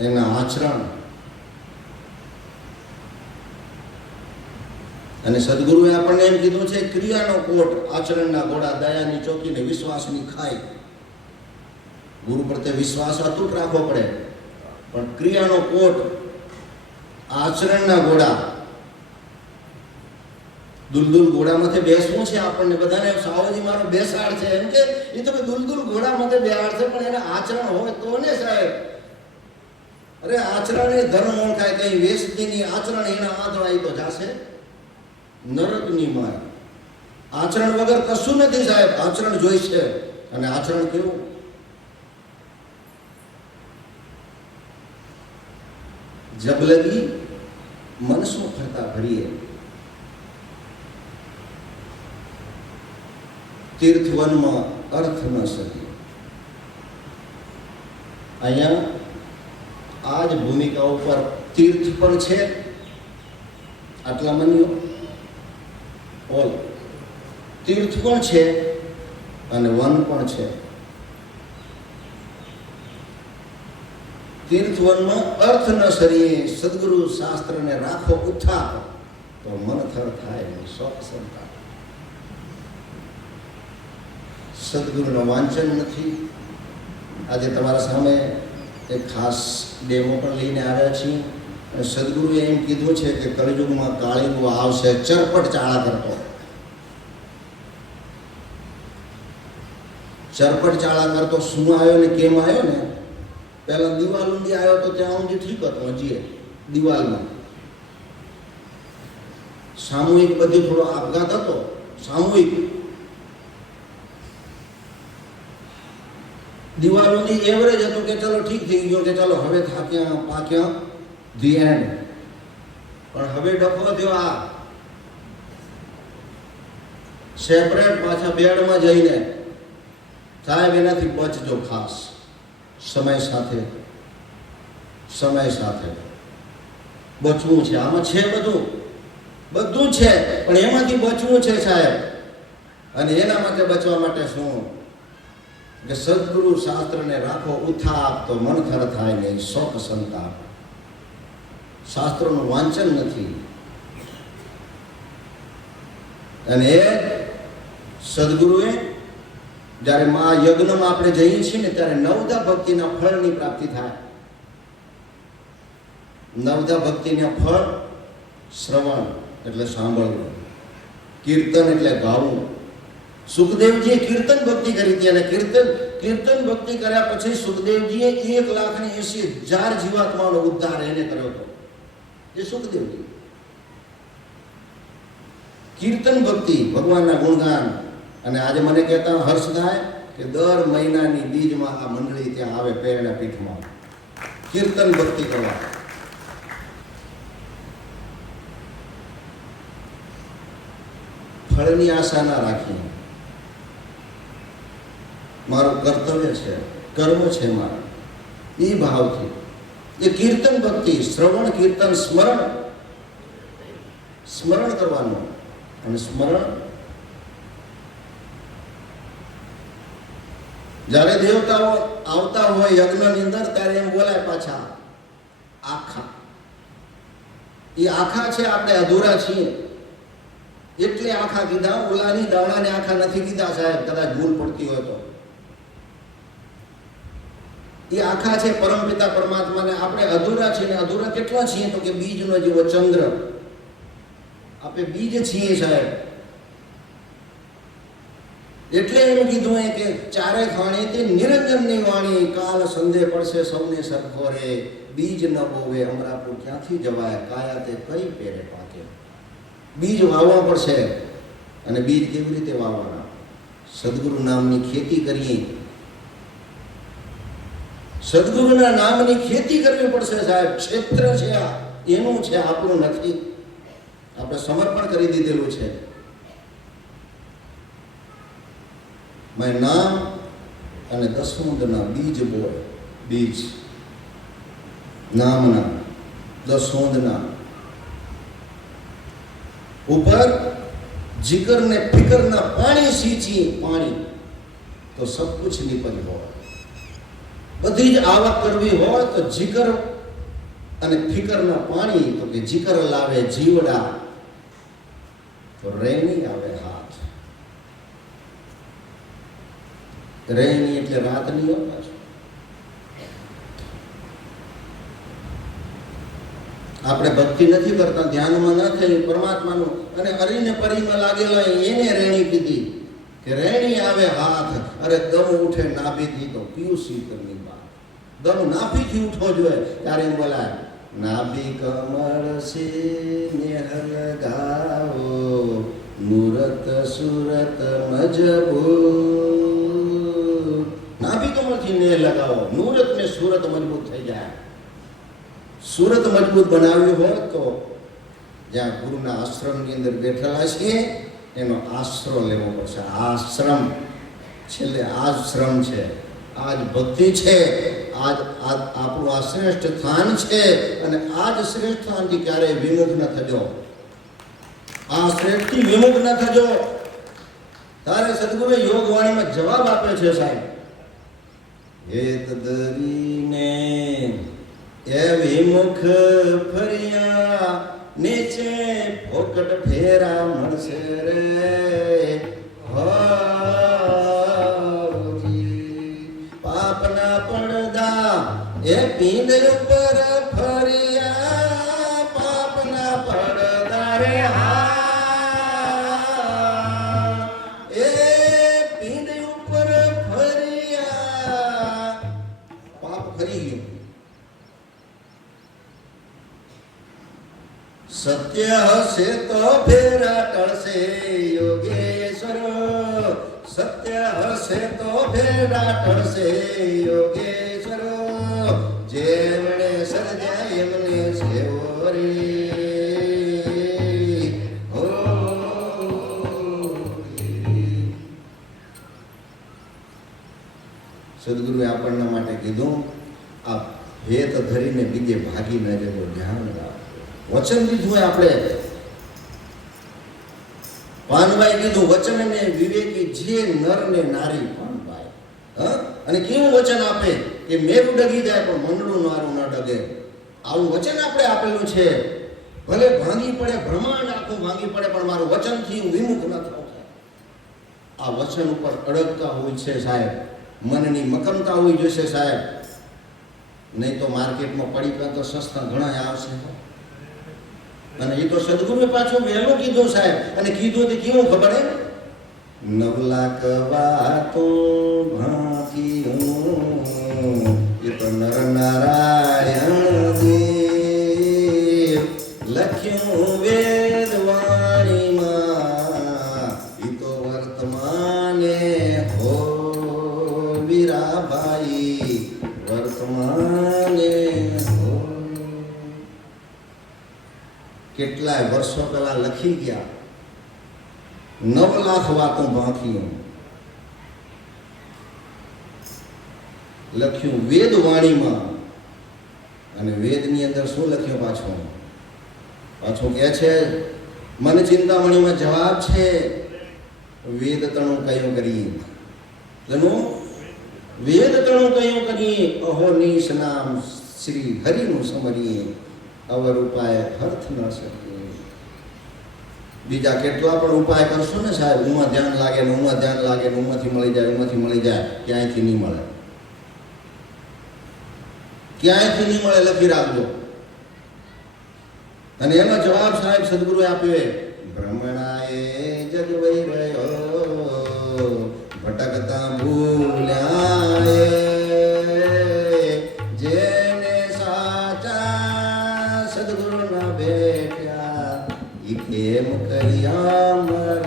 એના આચરણ. અને સદગુરુએ આપણને એમ કીધું છે ક્રિયાનો કોટ, આચરણના ઘોડા, દયાની ચોકીને વિશ્વાસની ખાઈ. ગુરુ પ્રત્યે વિશ્વાસ અતૂટ રાખવો પડે, પણ ક્રિયાનો કોટ, આચરણના ઘોડા. દુલદુલ ઘોડામાંથી બેસવું છે આપણને બધાને. સાવજી મારો બેસાડ છે એમ કે એ તો દુલદુલ ઘોડામાંથી બેસાડ છે, પણ એના આચરણ હોય તો ને સાહેબ. અરે આચરણ એ ધર્મ ઓળખાય, કઈ વેશની આચરણ એના આંધળા તો જાશે નરકની માય. આચરણ વગર કશું નથી સાહેબ. આચરણ જોઈશે. અને આચરણ કેવું? જબલગી મનસો ફરતા ભરીએ. તીર્થવનમાં અર્થ ન સકે. અહીંયા આ જ ભૂમિકા ઉપર તીર્થ પણ છે, આટલા મનીઓ ઓલ તીર્થ પણ છે અને વન પણ છે. તીર્થવનમાં અર્થ ન સરીએ, સદગુરુ શાસ્ત્રને રાખો ઉઠા તો મન થર થાય શોખ સંતા. સદગુરુનું વાંચન નથી. આજે તમારા સામે એક ખાસ ડેમો પણ લઈને આવ્યા છીએ. અને સદગુરુએ એમ કીધું છે કે કળયુગમાં કાળીગો આવશે ચરપટ ચાળા કરતો. ચરપટ ચાળા કરતો શું આવ્યો ને કેમ આવ્યો ને? પહેલા દિવાલ ઊંધી આવ્યો તો ત્યાં ઊંધી ઠીક હતો, હજી દિવાલમાં સામૂહિક બધી થોડો આપઘાત હતો, સામૂહિક. દિવાલ ઊંધી એવરેજ હતું કે ચલો ઠીક થઈ ગયો, કે ચલો હવે થાક્યા પાક્યા, ધી એન્ડ. પણ હવે ડખો થયો આ સેપરેટ પાછા બેડમાં જઈને. સાહેબ એનાથી બચજો ખાસ. સમય સાથે બચવું છે. આમાં છે બધું છે, પણ એમાંથી બચવું છે સાહેબ. અને એના માટે બચવા માટે શું? કે સદગુરુ શાસ્ત્રને રાખો ઉથાપ તો મન ખર થાય નહીં શોક સંતાપ. શાસ્ત્રોનું વાંચન નથી. અને એ સદગુરુએ જ્યારે મા યજ્ઞમાં આપણે જઈએ છીએ ને ત્યારે નવધા ભક્તિના ફળની પ્રાપ્તિ થાય. નવધા ભક્તિના ફળ શ્રવણ એટલે સાંભળવું, કીર્તન એટલે ગાવું. સુખદેવજીએ કીર્તન ભક્તિ કરી હતી, અને કીર્તન ભક્તિ કર્યા પછી સુખદેવજીએ 1,80,000 જીવાત્માનો ઉદ્ધાર એને કર્યો હતો. એ સુખદેવજી કીર્તન ભક્તિ, ભગવાનના ગુણગાન. અને આજે મને કહેતા હર્ષ થાય કે દર મહિનાની બીજમાં આ મંડળી ત્યાં આવે પેરણા પીઠમાં કીર્તન ભક્તિ કરવા. ફળની આશા ના રાખી. મારું કર્તવ્ય છે કર્મ છે મારા, એ ભાવથી એ કીર્તન ભક્તિ, શ્રવણ કીર્તન સ્મરણ કરવાનું. અને સ્મરણ જ્યારે દેવતાઓ આવતા હોય યજ્ઞની અંદર ત્યારે એમ બોલાય પાછા આખા. એ આખા છે, આપણે અધૂરા છીએ એટલે આખા કીધા. ઓલાની દાણાને આખા નથી કીધા સાહેબ, કદાચ ભૂલ પડતી હોય તો. એ આખા છે પરમપિતા પરમાત્માને. આપણે અધૂરા છીએ. ને અધૂરા કેટલા છીએ તો કે બીજનો જેવો ચંદ્ર. આપણે બીજ છીએ સાહેબ. એટલે એમ કીધું કે ચારે ખાણી તે નિરંજનની વાણી, કાલ સંધે પડશે સૌને સરખો રે. બીજ ન બોવે અમરાપુર ક્યાંથી જવાય, કાયા તે કઈ પેરે પાકે. બીજ વાવવા પડશે. અને બીજ કેવી રીતે વાવવાના? સદગુરુ નામની ખેતી કરીએ. સદગુરુના નામની ખેતી કરવી પડશે સાહેબ. ક્ષેત્ર છે આ, એનું છે, આપણું નથી. આપણે સમર્પણ કરી દીધેલું છે. મેં નામ અને દસોંદના બીજ બોલ. બીજ નામના દસોંદના ઉપર जिक्र ने फिक्र ना पानी सींची पानी तो सब कुछ निपज हो. बधी ज आवक करवी हो तो जिक्र અને ફિકરના પાણી તો કે જીકર લાવે જીવડા તો રેણી આવે હાથ. રેણી એટલે રાતની અવાજ. આપણે ભક્તિ નથી કરતા, ધ્યાનમાં ન થઈ પરમાત્માનું, અને હરીને પરીમાં લાગેલા એને રેણી કીધી કે રેણી આવે હાથ. અરે દમ ઉઠે નાભીથી તો પીયું શીતળની વાત. દમ નાભીથી ઉઠવો જોઈએ ત્યારે એમ બોલાય નાભી કમળ સે નેહલ ગાવો મૂરત સુરત મજબૂત. નાભી કમળથી નેહ લગાવો, મૂરત ને સુરત મજબૂત થઈ જાય. સુરત મજબૂત બનાવ્યું હોય તો જ્યાં ગુરુના આશ્રમની અંદર બેઠેલા છીએ એનો આશરો લેવો પડશે. આશ્રમ છેલ્લે આશ્રમ છે, આજ ભક્તિ છે, આજ આપણું આ શ્રેષ્ઠ સ્થાન છે. અને આજ શ્રેષ્ઠ સ્થાનથી ક્યારેય વિમુખ ન થજો. આ શ્રેષ્ઠથી વિમુખ ન થજો. તારે સદગુરુ યોગવાણીમાં જવાબ આપે છે સાહેબ. હેત ધરીને એ વિમુખ ફર્યા નીચે ફોકટ ફેરા મળશે રે. પાપના પડદા એ પીંડ ઉપર ફર્યા, પાપના પડદા રે એ પીંડ ઉપર ફર્યા. પાપ ફરી ગયું. સત્ય હશે તો ફેરા ટળશે યોગેશ્વર. સત્ય હશે તો ફેરા ટળશે યોગેશ્વર. જેમણે સર્જ્યા એમને સેવો રે. હો સદગુરુએ આપણને માટે કીધું આ હેત ધરીને બીજે ભાગી ન જવો. ધ્યાન રાખો. વચન દીધું આપણે. પાનભાઈ કીધું વચન ને વિવેકી જે નર ને નારી. પાનભાઈ અને કેવું વચન આપે કે મેરું ડગી જાય પણ મંડળું નારું ન ડગે. આવું વચન આપણે આપેલું છે. ભલે ભાંગી પડે, બ્રહ્માંડ આખું ભાંગી પડે, પણ મારું વચનથી હું વિમુખ ન થઉં. આ વચન ઉપર અડગતા હોય છે સાહેબ. મનની મક્કમતા હોવી જોઈશે સાહેબ. નહીં તો માર્કેટમાં પડી ગયા તો સસ્તા ઘણા આવશે. અને એ તો સદગુરુએ પાછું વહેલું કીધું સાહેબ. અને કીધું તે કેવું ખબર હે? 9 લાખ વાતો ભાંકી હું એ તો નર નારાયણ દેવ લખ્યું વેદ વાણીમાં. એ તો વર્તમાને હો વીરાભાઈ, વર્તમાને. કેટલાય વર્ષો પહેલા લખી ગયા. 9 લાખ વાતો બાકી. લખ્યું વેદવાણીમાં. અને વેદની અંદર શું લખ્યું પાછું કહે છે, મન ચિંતામણીમાં જવાબ છે, વેદ તણું કયું કરી, વેદ તણું કયું કરી, અહોનીશ નામ શ્રી હરિનું સમરીએ, અવર ઉપાય અર્થ ન શકીએ. બીજા કેટલા પણ ઉપાય કરશો ને સાહેબ, ઉમાં ધ્યાન લાગે ને ઉમાં ધ્યાન લાગે ને ઉમાંથી મળી જાય, ક્યાંયથી નહીં મળે, ક્યાંયથી નહીં મળે, લખી રાખજો. અને એનો જવાબ સાહેબ સદગુરુએ આપ્યો, ભ્રમણાએ જગવઈ રહ્યો, ભટકતા ભૂલ્યા, જેને સાચા સદગુરુ ના ભેટ્યા, ઈ કેમ કર્યા મર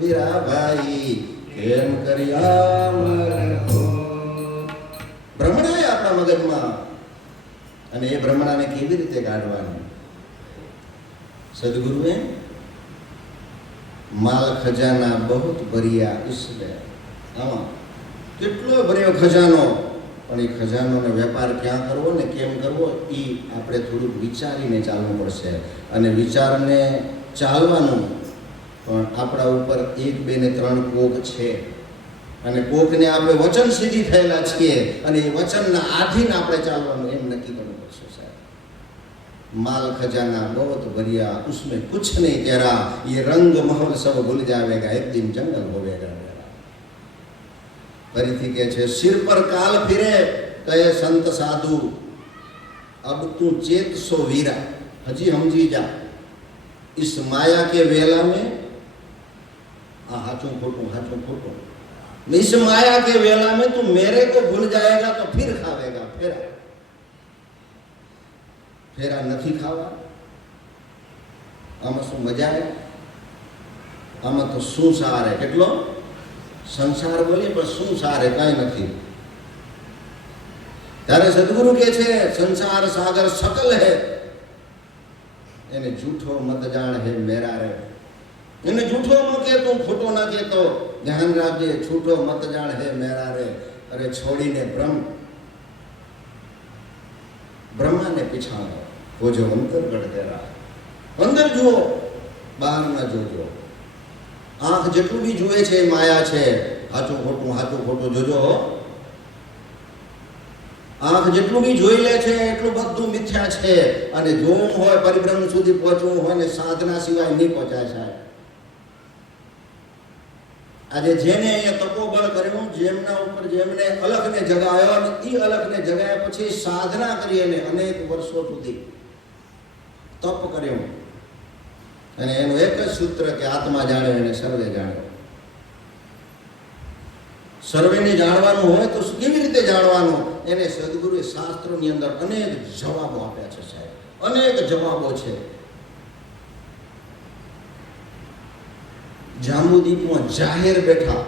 વીરાભાઈ, કેમ કર્યા મર. ભ્રમણા આપણા મગજમાં, અને એ ભ્રમણાને કેવી રીતે કાઢવાનું? સદગુરુએ માલ ખજાના બહુત ભર્યા ઈસલે, આમાં કેટલો ભર્યો ખજાનો, પણ એ ખજાનોને વેપાર ક્યાં કરવો ને કેમ કરવો એ આપણે થોડુંક વિચારીને ચાલવું પડશે. અને વિચારને ચાલવાનું પણ આપણા ઉપર 1, 2 ને 3 કોક છે, અને કોકને આપણે વચન સિદ્ધિ થયેલા છીએ, અને એ વચનના આધીન આપણે ચાલવાનું એમ નક્કી કરવું પડશે સાહેબ. માલ ખજાના બહુત ભરિયા, ઉસમેં કુછ નહીં તેરા, ये रंग महल सब भूल जाएगा, एक दिन जंगल होवेगा मेरा. ફરીથી કહે છે, સિર પર કાલ ફિરે કહે સંત સાધુ, અબ તું ચેત સો વીરા, હજી સમજી જા, इस माया के वेला में, આ હાચું ખોટું, इस माया के वेला में तू मेरे को भूल जाएगा तो फिर खावेगा फेरा નથી ખાવા. આમાં શું મજા આવે? આમાં તો શું સાર હે, કેટલો સંસાર બોલીએ પણ શું સાર હે, કાંઈ નથી. ત્યારે સદગુરુ કહે છે, સંસાર સાગર સકલ હે, એને જૂઠો મત જાણ હે મેરા રે. એને જૂઠો ન કહેતો, ખોટો ના કહેતો, ધ્યાન રાખજે, છૂટો મત જાણ હે મેરા રે. અરે છોડીને બ્રહ્માને પીછાણો, वो जो अंतर गढ़ तेरा, અંદર જુઓ, બહાર ના જોજો. આંખ જેટલું બી જુએ છે એ માયા છે, હાચું ખોટું જોજો. આંખ જેટલું બી જોઈ લે છે એટલું બધું મિથ્યા છે. અને જોવું હોય, પરિબ્રહ્મ સુધી પહોંચવું હોય ને, સાધના સિવાય નહીં પહોંચાય સાહેબ. આજે જેને અહીંયા તપોબળ કર્યું, જેમના ઉપર જેમને અલખને જગાયો, અને એ અલખને જગાયા પછી સાધના કરી, એને અનેક વર્ષો સુધી તપ કર્યું, અને એનું એક જ સૂત્ર કે આત્મા જાણ્યો એને સર્વે જાણ્યો. સર્વેને જાણવાનું હોય તો કેવી રીતે જાણવાનું? એને સદગુરુએ શાસ્ત્રોની અંદર અનેક જવાબો આપ્યા છે સાહેબ, અનેક જવાબો છે. જાંબુદીપમાં જાહેર બેઠા,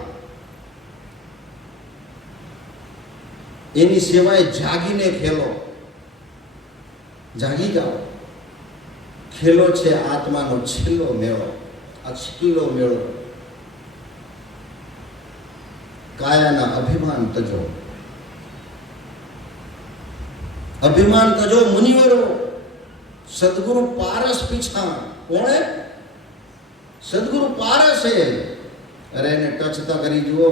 એની સેવાએ જાગીને ખેલો, જાગી જાઓ. ખેલો છે આત્માનો છેલ્લો મેળો, આ છેલ્લો મેળો. કાયાના અભિમાન તજો મુનિવરો, સદગુરુ પારસ પીછા. કોણે? સદગુરુ પારસ છે. અરે એને ટચતા કરી જુઓ,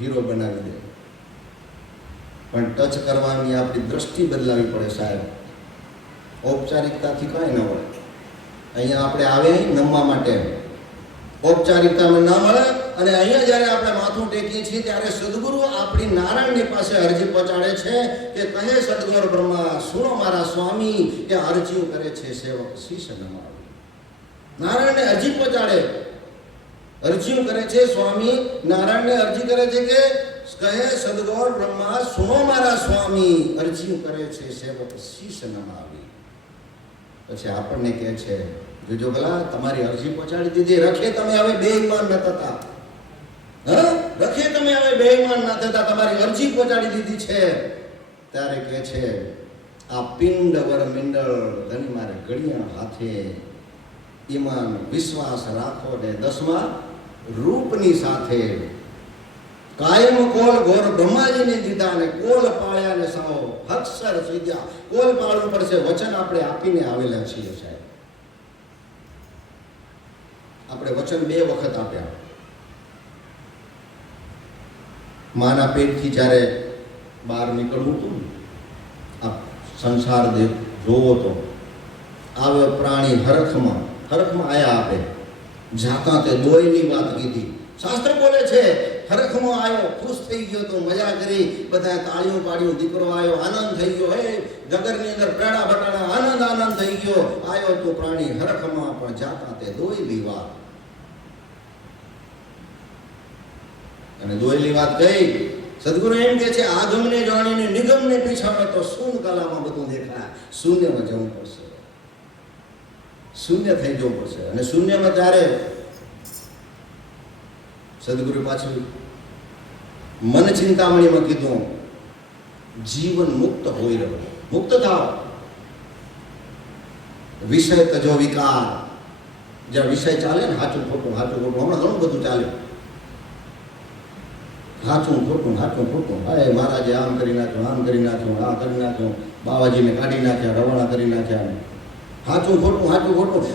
હીરો બનાવી દે. પણ ટચ કરવાની આપણી દ્રષ્ટિ બદલાવી પડે સાહેબ. ઔપચારિકતાથી કાંઈ ન હોય. અહીંયા આપણે આવે નમવા માટે, ઔપચારિકતામાં ના મળે. અને અહીંયા જ્યારે આપણે માથું ટેકીએ છીએ ત્યારે સદગુરુ આપણી નારાયણની પાસે અરજી પહોંચાડે છે કે કહે સદગુરુ બ્રહ્મા, સુનો મારા સ્વામી, કે અરજી કરે છે સેવક શીશ નમાવે. નારાયણને અરજી પહોંચાડે, અરજી કરે છે સ્વામી નારાયણને અરજી કરે છે કે કહે સદગુરુ બ્રહ્મા, સુનો મારા સ્વામી, અરજી કરે છે સેવક શીશ નમાવે. પછી આપણને કહે છે, જોજો ભલા તમારી અરજી પહોંચાડી દીધી, રખે તમે હવે બેઈમાન ન થતા, રખે તમે હવે બેઈમાન ન થતા, તમારી અરજી પહોંચાડી દીધી છે. ત્યારે કહે છે, આ પિંડ વર મિંડળ ધની મારે ઘડિયા હાથે, ઈમાન વિશ્વાસ રાખો ને 10મા રૂપની સાથે. કાયમ કોલ ઘોર બ્રહ્માજીને દીધા અને કોલ પાળ્યા ને સાઓ અક્ષર સીધ્યા. કોલ પાળવું પડશે, વચન આપણે આપીને આવેલા છીએ સાહેબ. આપણે વચન 2 વખત આપ્યા. માના પેટથી જ્યારે બહાર નીકળવું હતું, આ સંસાર દેવ જોવો તો આવે પ્રાણી હરખમાં આયા આપે. જાતા તે દોયની વાત કીધી. શાસ્ત્ર બોલે છે હરખમાં આવ્યો, ખુશ થઈ ગયો તો મજા કરી, બધા તાળીઓ પાડ્યું, દીકરો આવ્યો, આનંદ થઈ ગયો. હે ગગરની અંદર પેડા બટાણા, આનંદ થઈ ગયો. આવ્યો તો પ્રાણી હરખમાં, પણ જાતા તે દોયની વાત. અને દોયલી વાત કઈ? સદગુરુ એમ કે છે આગમને જાણીને નિગમને પીછાડે તો શૂન્ય કલામાં બધું દેખાય. શૂન્યમાં જવું પડશે, શૂન્ય થઈ જવું પડશે. અને શૂન્યમાં ત્યારે સદગુરુ પાછું મન ચિંતામણીમાં કીધું જીવન મુક્ત હોઈ રહ્યો. મુક્ત થાવ, વિષય તજો વિકાર. જ્યાં વિષય ચાલે ને હાચું ખોટું હમણાં ઘણું બધું ચાલે. હાચું ખોટું હાય મહારાજે આમ કરી નાખ્યું, આ કરી નાખ્યું, બાવાજીને કાઢી નાખ્યા, રવાના કરી નાખ્યા. હાચું ખોટું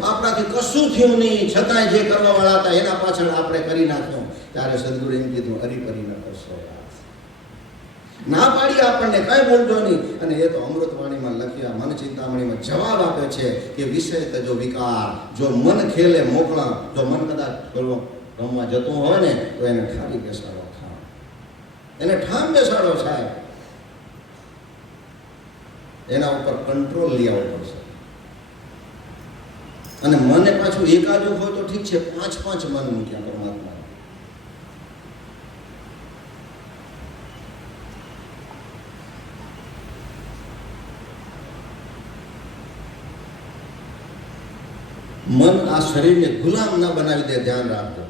આપણાથી કશું થયું નહીં, છતાંય જે કરવા વાળા હતા એના પાછળ આપણે કરી નાખ્યું. ત્યારે સદગુરુ એમ કીધું હરિપરી ન કરશો. ના પાડી આપણને કઈ બોલજો નહીં. અને એ તો અમૃતવાણીમાં લખ્યા, મન ચિંતામણીમાં જવાબ આપે છે કે વિષય તજો વિકાર. જો મન ખેલે મોકળા, જો મન કદાચ રમવા જતું હોય ને તો એને ખાલી બેસાડો, એને ઠામ બેસાડો સાહેબ. એના ઉપર કંટ્રોલ લઈ આવવો પડશે. અને મને પાછું એકાદું હોય તો ઠીક છે, 5 મન મૂક્યા પરમાત્મા. મન આ શરીરને ગુલામ ન બનાવી દે, ધ્યાન રાખજો.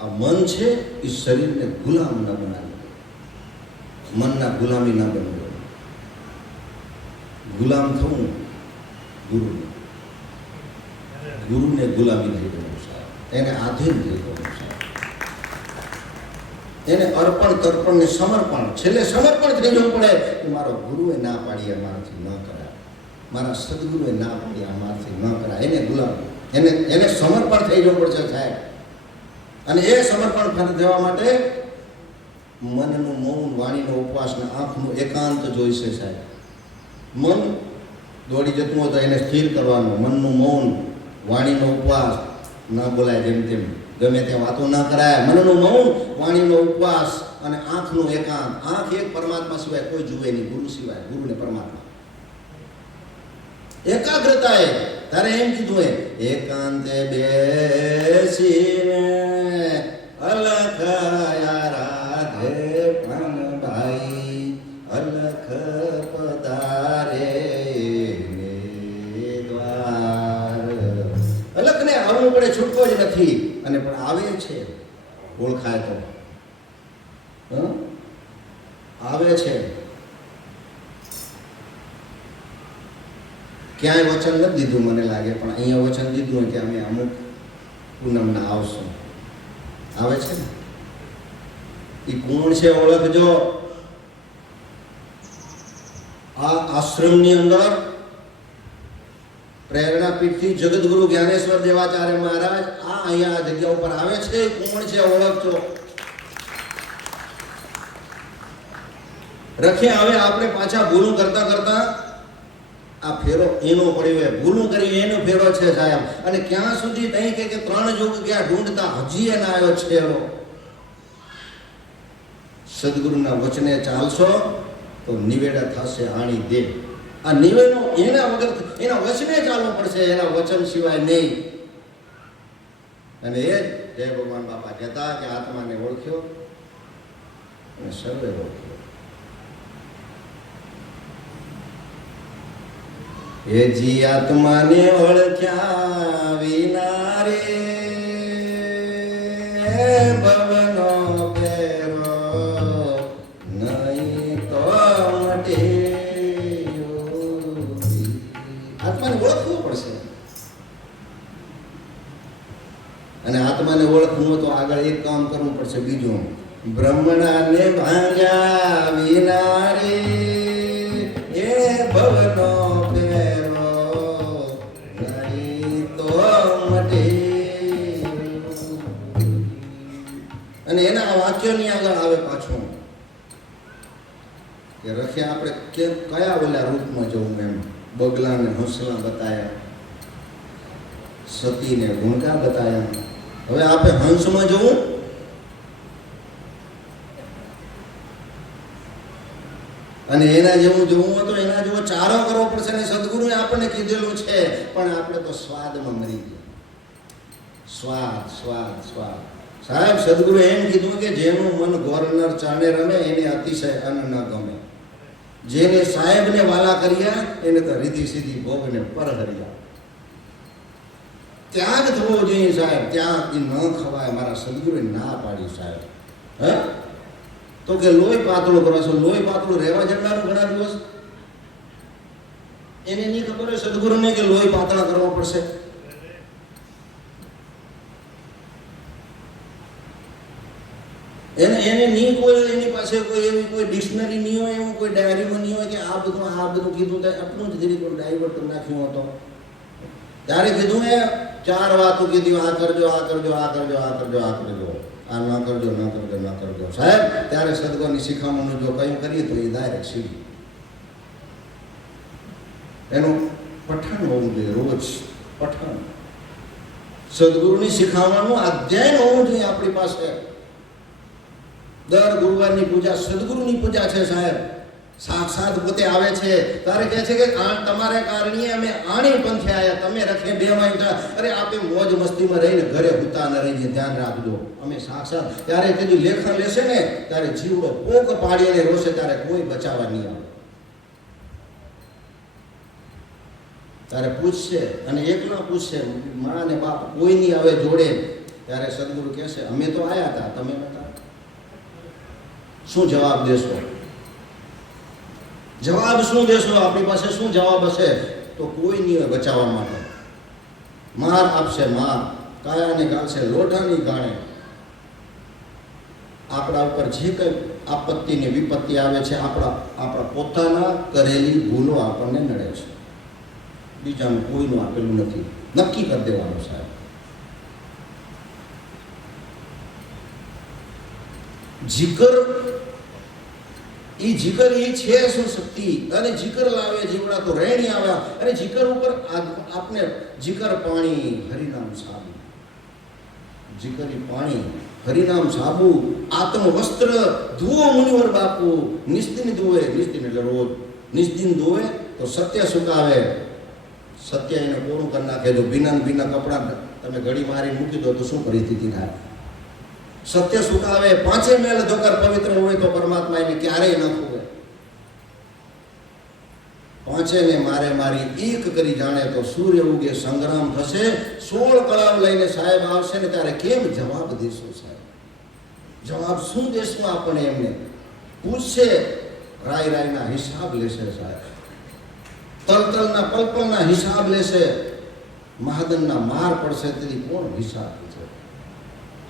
આ મન છે એ શરીરને ગુલામ ન બનાવી દે. મનના ગુલામી ના બનવો. ગુલામ થવું ગુરુને ગુલામી થઈ જવું સાહેબ. એને આધીન થઈ જવું સાહેબ. એને અર્પણ તર્પણ ને સમર્પણ, છેલ્લે સમર્પણ થઈ જવું પડે કે મારો ગુરુએ ના પાડી મારાથી ન કરાય, મારા સદગુરુએ ના પાડી મારાથી ન કરાય. એને ગુલામ, એને સમર્પણ થઈ જવું પડશે સાહેબ. અને એ સમર્પણ થવા માટે મનનું મૌન, વાણીનો ઉપવાસ ને આંખનું એકાંત જોઈશે સાહેબ. મન દોડી જતું હોય તો એને સ્થિર કરવાનું. મનનું મૌન, વાણીનો ઉપવાસ, ના બોલાય જેમ તેમ, ગમે ત્યાં વાતો ના કરાય. મનનું મૌન, વાણીનો ઉપવાસ અને આંખનું એકાંત. આંખ એક પરમાત્મા સિવાય કોઈ જુએ નહીં, ગુરુ સિવાય, ગુરુ ને પરમાત્મા. એકાગ્રતા એ તારે એમ કીધું એકાંતે બેસીને અલખ રાધે ભાઈ અલખ પધારે દ્વાર. અલખ ને આવવું પડે, છૂટકો જ નથી. અને પણ આવે છે, ઓળખાય તો આવે છે. ક્યાંય વચન નથી દીધું મને લાગે, પણ અહીંયા વચન દીધું કે અમે અમુક પૂનમના આવશું. આવે છે ને એ કોણ છે ઓળખજો. આ આશ્રમની અંદર પ્રેરણાપીઠથી જગતગુરુ જ્ઞાનેશ્વર દેવાચાર્ય મહારાજ આ અહીંયા જગ્યા ઉપર આવે છે. કોણ છે ઓળખજો. રખે હવે આપણે પાછા ભૂલું કરતા આ ફેરો એનો પડ્યો, ભૂલું કરી એનો ફેરો છે સાહેબ. અને ક્યાં સુધી નહીં કે 3 યુગ ક્યાં ઢૂંઢતા હજી એના આવ્યો છેરો. સદગુરુના વચને ચાલશો તો નિવેડા થશે આણી દે. આ નિવેડો એના વગર, એના વચને ચાલવું પડશે, એના વચન સિવાય નહીં. અને એ જય ભગવાન બાપા કહેતા કે આત્માને ઓળખ્યો અને સર્વે ઓળખ્યો. એ જી આત્માને ઓળખ્યા વિના રે ભવનો ફેરો નહીં તો મટે. આત્માને ઓળખવું પડશે. અને આત્માને ઓળખવું તો આગળ એક કામ કરવું પડશે. બીજું બ્રહ્મણાને ભાંગ્યા વિના રે એ ભવનો પેરો નહીં તો મટે. અને એના આ વાક્યોની આગળ આવે પાછું કે રખ્યા આપણે કયા ઓલા રૂપમાં જવું એમ. બગલાને હંસલા બતાયા, સતીને ગુણકા બતાયા. હવે આપણે હંસમાં જવું અને એના જેવું જોવું હોય તો એના જેવો ચારો કરવો પડશે. ને સદગુરુએ આપણને કીધેલું છે, પણ આપણે તો સ્વાદમાં મરી ગયા. સ્વાદ સ્વાદ સ્વાદ. સાહેબ સદગુરુએ એમ કીધું કે જેનું મન ગવર્નર ચાણે રમે એને અતિશય અન્ન ન ગમે. જેને સાહેબને વાલા કર્યા એને તો રીધી સીધી ભોગને પર હર્યા. ત્યાગ થવો જોઈએ સાહેબ, ત્યાગ ન ખવાય. મારા સદગુરુએ ના પાડી સાહેબ. હે તો કે લોહી પાતળું કરવા છો. લોહી પાતળું રહેવા જનારું ઘણા દિવસ એને નહીં ખબર હોય સદગુરુને કે લોહી પાતળા કરવા પડશે. એને નહીં કોઈ એની પાસે કોઈ એવી કોઈ ડિક્શનરી નહીં હોય, એવું કોઈ ડાયરીમાં નહીં હોય કે આ બધું કીધું થાય. આપણું જ ધીરે કોઈ ડાયવર્ટ નાખ્યું હતો. ત્યારે કીધું એ 4 વાતો કીધી, આ કરજો આ કરજો આ કરજો આ કરજો આ કરજો, આ ન કરજો ન કરજો ન કરજો. સાહેબ ત્યારે સદગુરુની શિખામણનું જો કંઈ કરીએ તો એ ડાયરેક્ટ સીધી એનું પઠન હોવું જોઈએ. રોજ પઠન સદગુરુની શિખામણનું અધ્યયન હોવું જોઈએ આપણી પાસે. દર ગુરુવારની પૂજા સદગુરુની પૂજા છે સાહેબ. સાક્ષાત પોતે આવે છે તારે કહે છે કે તમારે કારણે અમે આણી પંથે આવ્યા, તમે રખે 2 મહિના. અરે આપણે મોજ મસ્તીમાં રહીને ઘરે હુતા ન રહીને ધ્યાન રાખજો. અમે સાક્ષાત ત્યારે કીધું લેખન લેશે ને ત્યારે જીવડો પોક પાડીને રોશે ત્યારે કોઈ બચાવવા નહીં આવે. ત્યારે પૂછશે અને એકલા પૂછશે, મા ને બાપ કોઈ નહીં આવે જોડે. ત્યારે સદગુરુ કહેશે અમે તો આવ્યા હતા, તમે નતા. શું જવાબ દેશો? જવાબ શું દેશો? આપણી પાસે શું જવાબ હશે? તો કોઈ નહીં બચાવવા માટે. માર આપશે માર, કાયાને ગાળશે લોઢાની ગાણે. આપણા ઉપર જે કંઈ આપત્તિ ને વિપત્તિ આવે છે આપણા પોતાના કરેલી ભૂલો આપણને નડે છે. બીજાનું કોઈનું આપેલું નથી. નક્કી કરી દેવાનું સાહેબ. જીકર એ છે શું શક્તિ? અને જીકર લાવે જીવડા તો રેણી આવ્યા. અને જીકર ઉપર આપને જીકર પાણી હરિનામ સાબુ, જીકરી પાણી હરિનામ સાબુ આત્મ વસ્ત્ર ધુઓ મુનિવર બાપુ. નિસ્દિન ધોવે, નિસ્દિન એટલે રોજ. નિસ્દિન ધોવે તો સત્ય સુકાવે. સત્ય એને કોરું કરી નાખે. જો ભીના કપડા તમે ઘડી મારી મૂકી દો તો શું પરિસ્થિતિ થાય? સત્ય સુકાવે. 5 મેલ ધોકર પવિત્ર હોય તો પરમાત્મા એને ક્યારેય ન ખોવે. 5 ને મારી એક કરી જાણે તો સૂર્ય ઉગે સંગ્રામ થશે. 16 કળાવ લઈને સાહેબ આવશે ને ત્યારે કેમ જવાબ દેશો સાહેબ? જવાબ શું દેશો આપણે? એમને પૂછશે, રાયના હિસાબ લેશે સાહેબ. તલતલના પલપલના હિસાબ લેશે. મહાદનના માર પડશે તેથી કોણ હિસાબ પૂછે?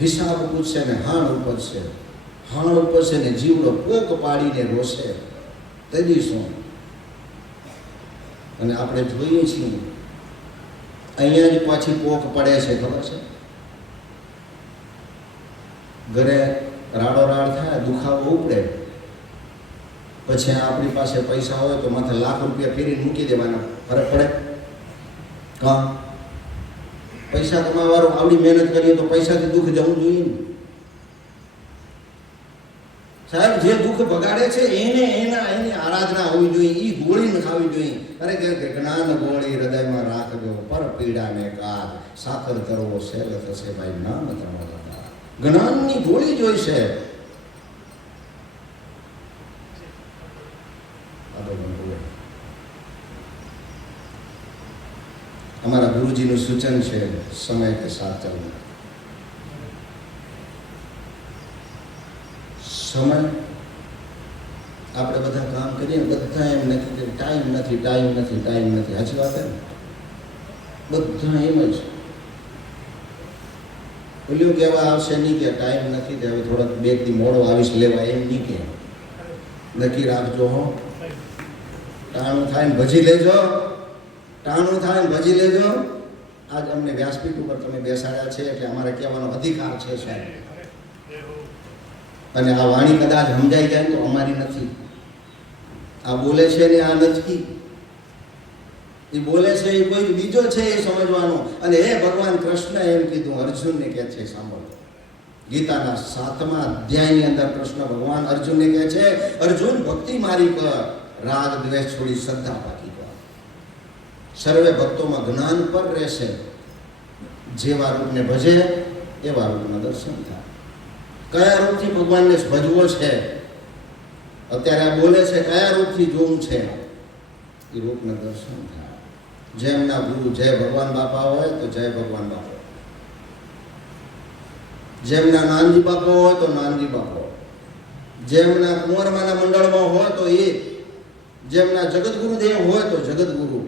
હિસાબ પૂછશે ને હાણ ઉપરશે ને જીવડો પોક પાડીને રોશે. તેથી શું? અને આપણે જોઈએ છીએ અહીંયા જ પાછી પોક પડે છે. ખબર છે? ઘરે રાડો થાય, દુખાવો ઉપડે, પછી આપણી પાસે પૈસા હોય તો માથે લાખ રૂપિયા ફેરીને મૂકી દેવાના. ફરક પડે? હા, પૈસા કમાવાનું આવડી મહેનત કરીએ તો પૈસાથી દુઃખ જવું જોઈએ ને સાહેબ. જે દુઃખ બગાડે છે એની આરાધના હોવી જોઈએ. એ ગોળી ન ખાવી જોઈએ. અરે કે જ્ઞાન ગોળી હૃદયમાં રાખજો, પર પીડાને કાજ સાકર કરવો શેલ થશે ભાઈ નામ તમારા. જ્ઞાનની ગોળી જોઈશે. અમારા ગુરુજીનું સૂચન છે સમય કે સાથ ચાલવું. સમય આપણે બધા કામ કરીએ બધા એમ નથી કે ટાઈમ નથી. સાચી વાત ને? બધા એમ જ ઓલું કહેવા આવશે નહીં કે ટાઈમ નથી તે હવે થોડાક 2 દી મોડો આવીશ લેવા, એમ નહીં કે. નક્કી રાખજો હો. ટાણું થાય ને ભજી લેજો, ટાણું થાય ને ભજી લેજો. આજ અમને વ્યાસપીઠ ઉપર તમે બેસાડ્યા છે એટલે અમારે કહેવાનો અધિકાર છે સાહેબ. અને આ વાણી કદાચ સમજાઈ જાય તો અમારી નથી. આ બોલે છે ને આ નથી, એ બોલે છે એ કોઈ બીજો છે એ સમજવાનો. અને હે ભગવાન કૃષ્ણ એમ કીધું અર્જુનને કહે છે, સાંભળો. ગીતાના 7મા અધ્યાયની અંદર કૃષ્ણ ભગવાન અર્જુનને કહે છે, અર્જુન ભક્તિ મારી કર, રાગ દ્વેષ છોડી શ્રદ્ધા પાકી કર. સર્વે ભક્તોમાં જ્ઞાન પર રહેશે. જેવા રૂપને ભજે એવા રૂપના દર્શન થાય. કયા રૂપથી ભગવાનને ભજવો છે, અત્યારે આ બોલે છે કયા રૂપથી જોવું છે, એ રૂપના દર્શન થાય. જેમના ગુરુ જય ભગવાન બાપા હોય તો જય ભગવાન બાપા, જેમના નાનજી બાપા હોય તો નાનજી બાપા, જેમના કુંવરમાના મંડળમાં હોય તો એ, જેમના જગતગુરુ દેવ હોય તો જગતગુરુ.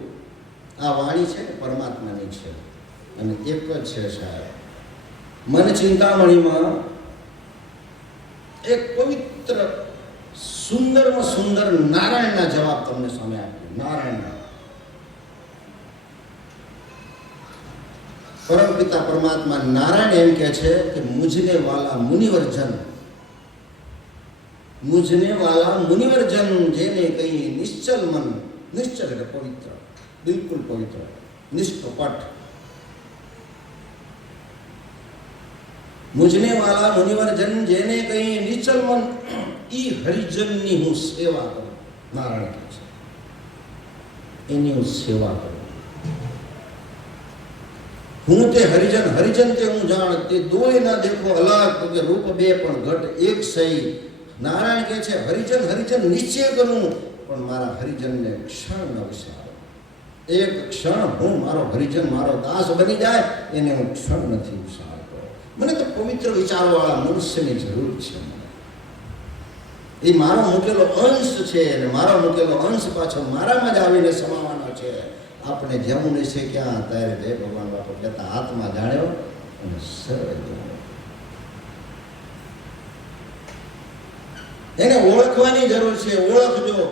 આ વાણી છે ને પરમાત્માની છે અને એક જ છે સાહેબ. મન ચિંતામણીમાં એક પવિત્ર સુંદરમાં સુંદર નારાયણના જવાબ તમને સામે આપ્યો. નારાયણના પરમપિતા પરમાત્મા નારાયણ એમ કહે છે કે મુझने वाला मुनिवर्जन, मुझने वाला मुनिवर्जन, જેને કઈ નિશ્ચલ મન, નિશ્ચલ એટલે પવિત્ર, બિલકુલ પવિત્ર, નિષ્કપટ. મુझने वाला मुनिवर्जन, જેને કઈ નિશ્ચલ મન, ઈ હરિજનની હું સેવા કરું. નારાયણ કહે છે એની હું સેવા કરું. હું તે હરિજન, હરિજન તે હું જાણ, તે દોય ના દેખો અલગ, કે રૂપ બે પણ ઘટ એક સહી. નારાયણ કહે છે હરિજન, હરિજન નિશ્ચય કરું, પણ મારા હરિજનને ક્ષણ ન વિસારો. એક ક્ષણ હું મારો હરિજન, મારો દાસ બની જાય એને હું ક્ષણ નથી વિસારતો. મને તો પવિત્ર વિચારવાળા મનુષ્યની જરૂર છે. એ મારો મૂકેલો અંશ છે અને મારો મૂકેલો અંશ પાછો મારામાં જ આવીને સમાવાનો છે. આપણે જેવું છે ક્યાં ત્યારે તે ભગવાન બાપા કહેતા હાથમાં જાણ્યો અને સરળ જાણ્યો. એને ઓળખવાની જરૂર છે. ઓળખજો.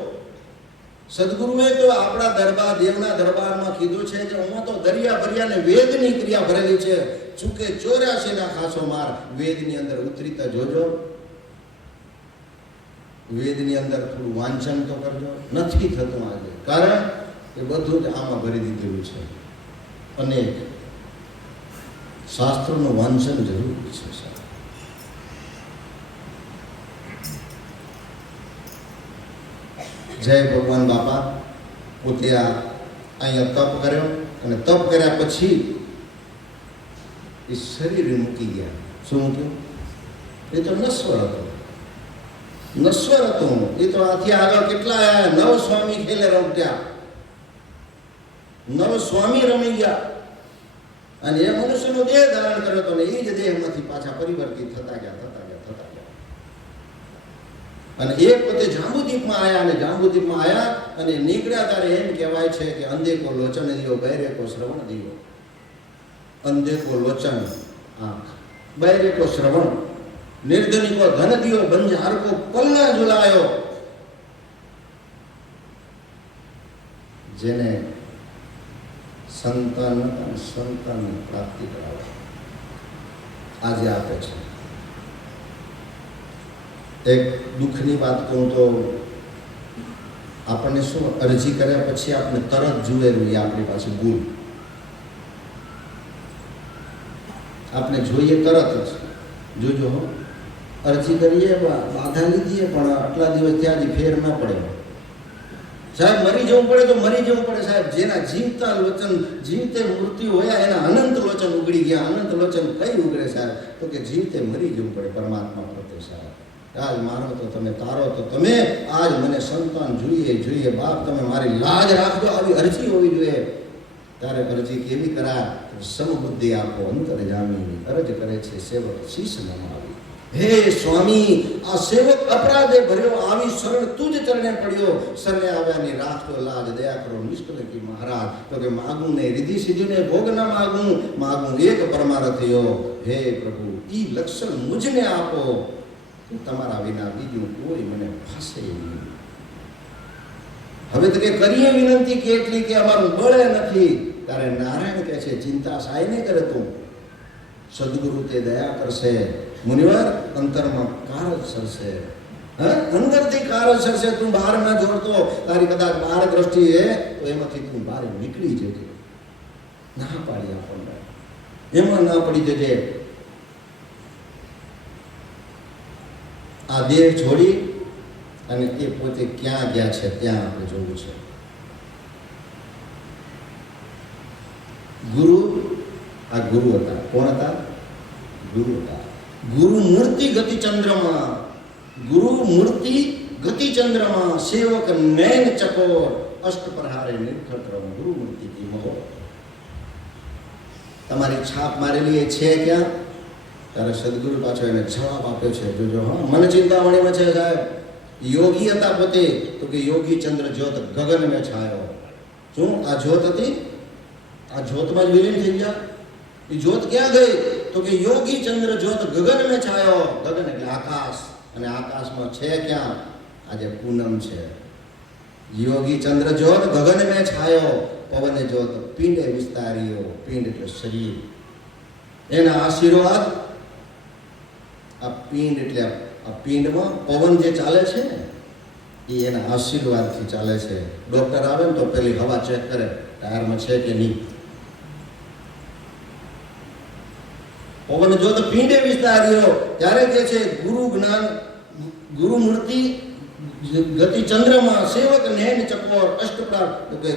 સદગુરુએ તો આપણા દરબાર, દેવના દરબારમાં કીધું છે કે હું તો દરિયા ભર્યા ને વેદની ક્રિયા ભરેલી છે. ચૂકે 84 ના ખાસો માર. વેદની અંદર ઉતરીતા જોજો. વેદની અંદર થોડું વાંચન તો કરજો. નથી થતું આજે, કારણ એ બધું જ આમાં ભરી દીધેલું છે. અનેક શાસ્ત્રોનું વાંચન જરૂરી છે. જય ભગવાન બાપા પોતે અહીંયા તપ કર્યો અને તપ કર્યા પછી એ શરીર મૂકી ગયા. શું મૂક્યું? એ તો નશ્વર હતો. નશ્વર હતું. એ તો આથી આગળ કેટલા આવ્યા. 9 સ્વામી ખેલે રમત્યા. 9 સ્વામી રમી ગયા અને એ મનુષ્યનો દેહ ધારણ કર્યો હતો ને એ જ દેહમાંથી પાછા પરિવર્તિત થતા ગયા. અને એ પોતે જાંબુદીપમાં આવ્યા અને જાંબુદીપમાં આવ્યા અને નીકળ્યા ત્યારે એમ કહેવાય છે કે અંધે કો લોચન દિયો, બહેરે કો શ્રવણ દિયો. અંધે કો લોચન આંખ, બહેરે કો શ્રવણ, નિર્ધની કો ધન દિયો, બંજાર કો પલ્લા ઝુલાયો. જેને સંતાન પ્રાપ્તિ કરાવે આજે આપે છે. એક દુઃખની વાત કહું તો આપણને શું અરજી કર્યા પછી આપણે તરત જુએલું એ આપણી પાસે ગુણ. આપણે જોઈએ તરત જ. જોજો હો, અરજી કરીએ, બાધા લીધીએ, પણ આટલા દિવસ ત્યાં જ ફેર ના પડે. સાહેબ મરી જવું પડે તો મરી જવું પડે સાહેબ. જેના જીવતા લોચન, જીવતે મૃત્યુ હોયા એના અનંત લોચન ઉગડી ગયા. અનંત લોચન કઈ ઉગડે સાહેબ? તો કે જીવતે મરી જવું પડે પરમાત્મા પ્રત્યે સાહેબ. આજ મારો તો તમે, તારો તો તમે, આજ મને સંતાન જોઈએ બાપ, તમે મારી લાજ રાખજો. આવી અરજી હોવી જોઈએ. ત્યારે અરજી કેવી કરાય? સમબુદ્ધિ આપો અંતર જામી, અરજ કરે છે સેવક શીશ નમાવી. હે સ્વામી, આ સેવક અપરાધે ભર્યો, આવી શરણ તુજ ચરણે પડ્યો, શરણે આવ્યાની રાખતો લાજ, દયા કરો નિષ્કલંકી મહારાજ. તો કે માગું ને રીધિ સીધીને ભોગ ના માગું, માગું એક પરમારથીઓ. હે પ્રભુ, ઈ લક્ષણ મુજને આપો, તમારા વિના બીજું કોઈ મને ભાષે નહીં. હવે તો કે કરીએ વિનંતી કેટલી કે અમારું બળે નથી. ત્યારે નારાયણ કહે છે, ચિંતા સાય નહીં કરે તું, સદગુરુ તે દયા કરશે. મુનિવર, અંતરમાં કારજ સરશે, અંદરથી કારજ સરશે. તું બહાર ના જોડતો, તારી કદાચ બહાર દ્રષ્ટિ હે તો એમાંથી તું બહાર નીકળી જજે. ના પાડી આપણને, એમાં ના પડી જજે. આ દેહ છોડી અને એ પોતે ક્યાં ગયા છે ત્યાં આપણે જોવું છે. ગુરુ, આ ગુરુ હતા. કોણ હતા? ગુરુ હતા. ગુરુ મૂર્તિ ગતિ ચંદ્રમાં, ગુરુ મૂર્તિ ગતિ ચંદ્રમાં, સેવક નયન ચકોર, અષ્ટ પ્રહારે નિર્ખત્ર, ગુરુ મૂર્તિ કી મહો. તમારી છાપ મારેલી એ છે ક્યાં? ત્યારે સદગુરુ પાછો એને જવાબ આપ્યો છે. જોજો હા, મન ચિંતામણીમાં છે સાહેબ. યોગી હતા પોતે, તો કે યોગી ચંદ્ર જ્યોત ગગન મેં છાયો. શું આ જ્યોત હતી? આ જ્યોતમાં જ વિલીન થઈ ગયા. એ જ્યોત ક્યાં ગઈ? તો કે યોગી ચંદ્ર જ્યોત ગગન મેં છાયો. ગગન એટલે આકાશ, અને આકાશમાં છે ક્યાં? આજે પૂનમ છે. યોગી ચંદ્ર જ્યોત ગગન મેં છાયો, પવન જ્યોત પિંડે વિસ્તારીઓ. પિંડ એટલે શરીર. એના આશીર્વાદ, આ પિંડ એટલે આ પિંડમાં પવન જે ચાલે છે ને, એ એના આશીર્વાદથી ચાલે છે. ડોક્ટર આવે ને તો પેલી હવા ચેક કરે, ટાયરમાં છે કે નહીં. પવન જો તો પિંડે વિસ્તાર્યો. ત્યારે કે છે ગુરુ જ્ઞાન, ગુરુ મૂર્તિ ગતિ ચંદ્રમાં, સેવક નયન ચકોર, અષ્ટપ્રાર. તો કે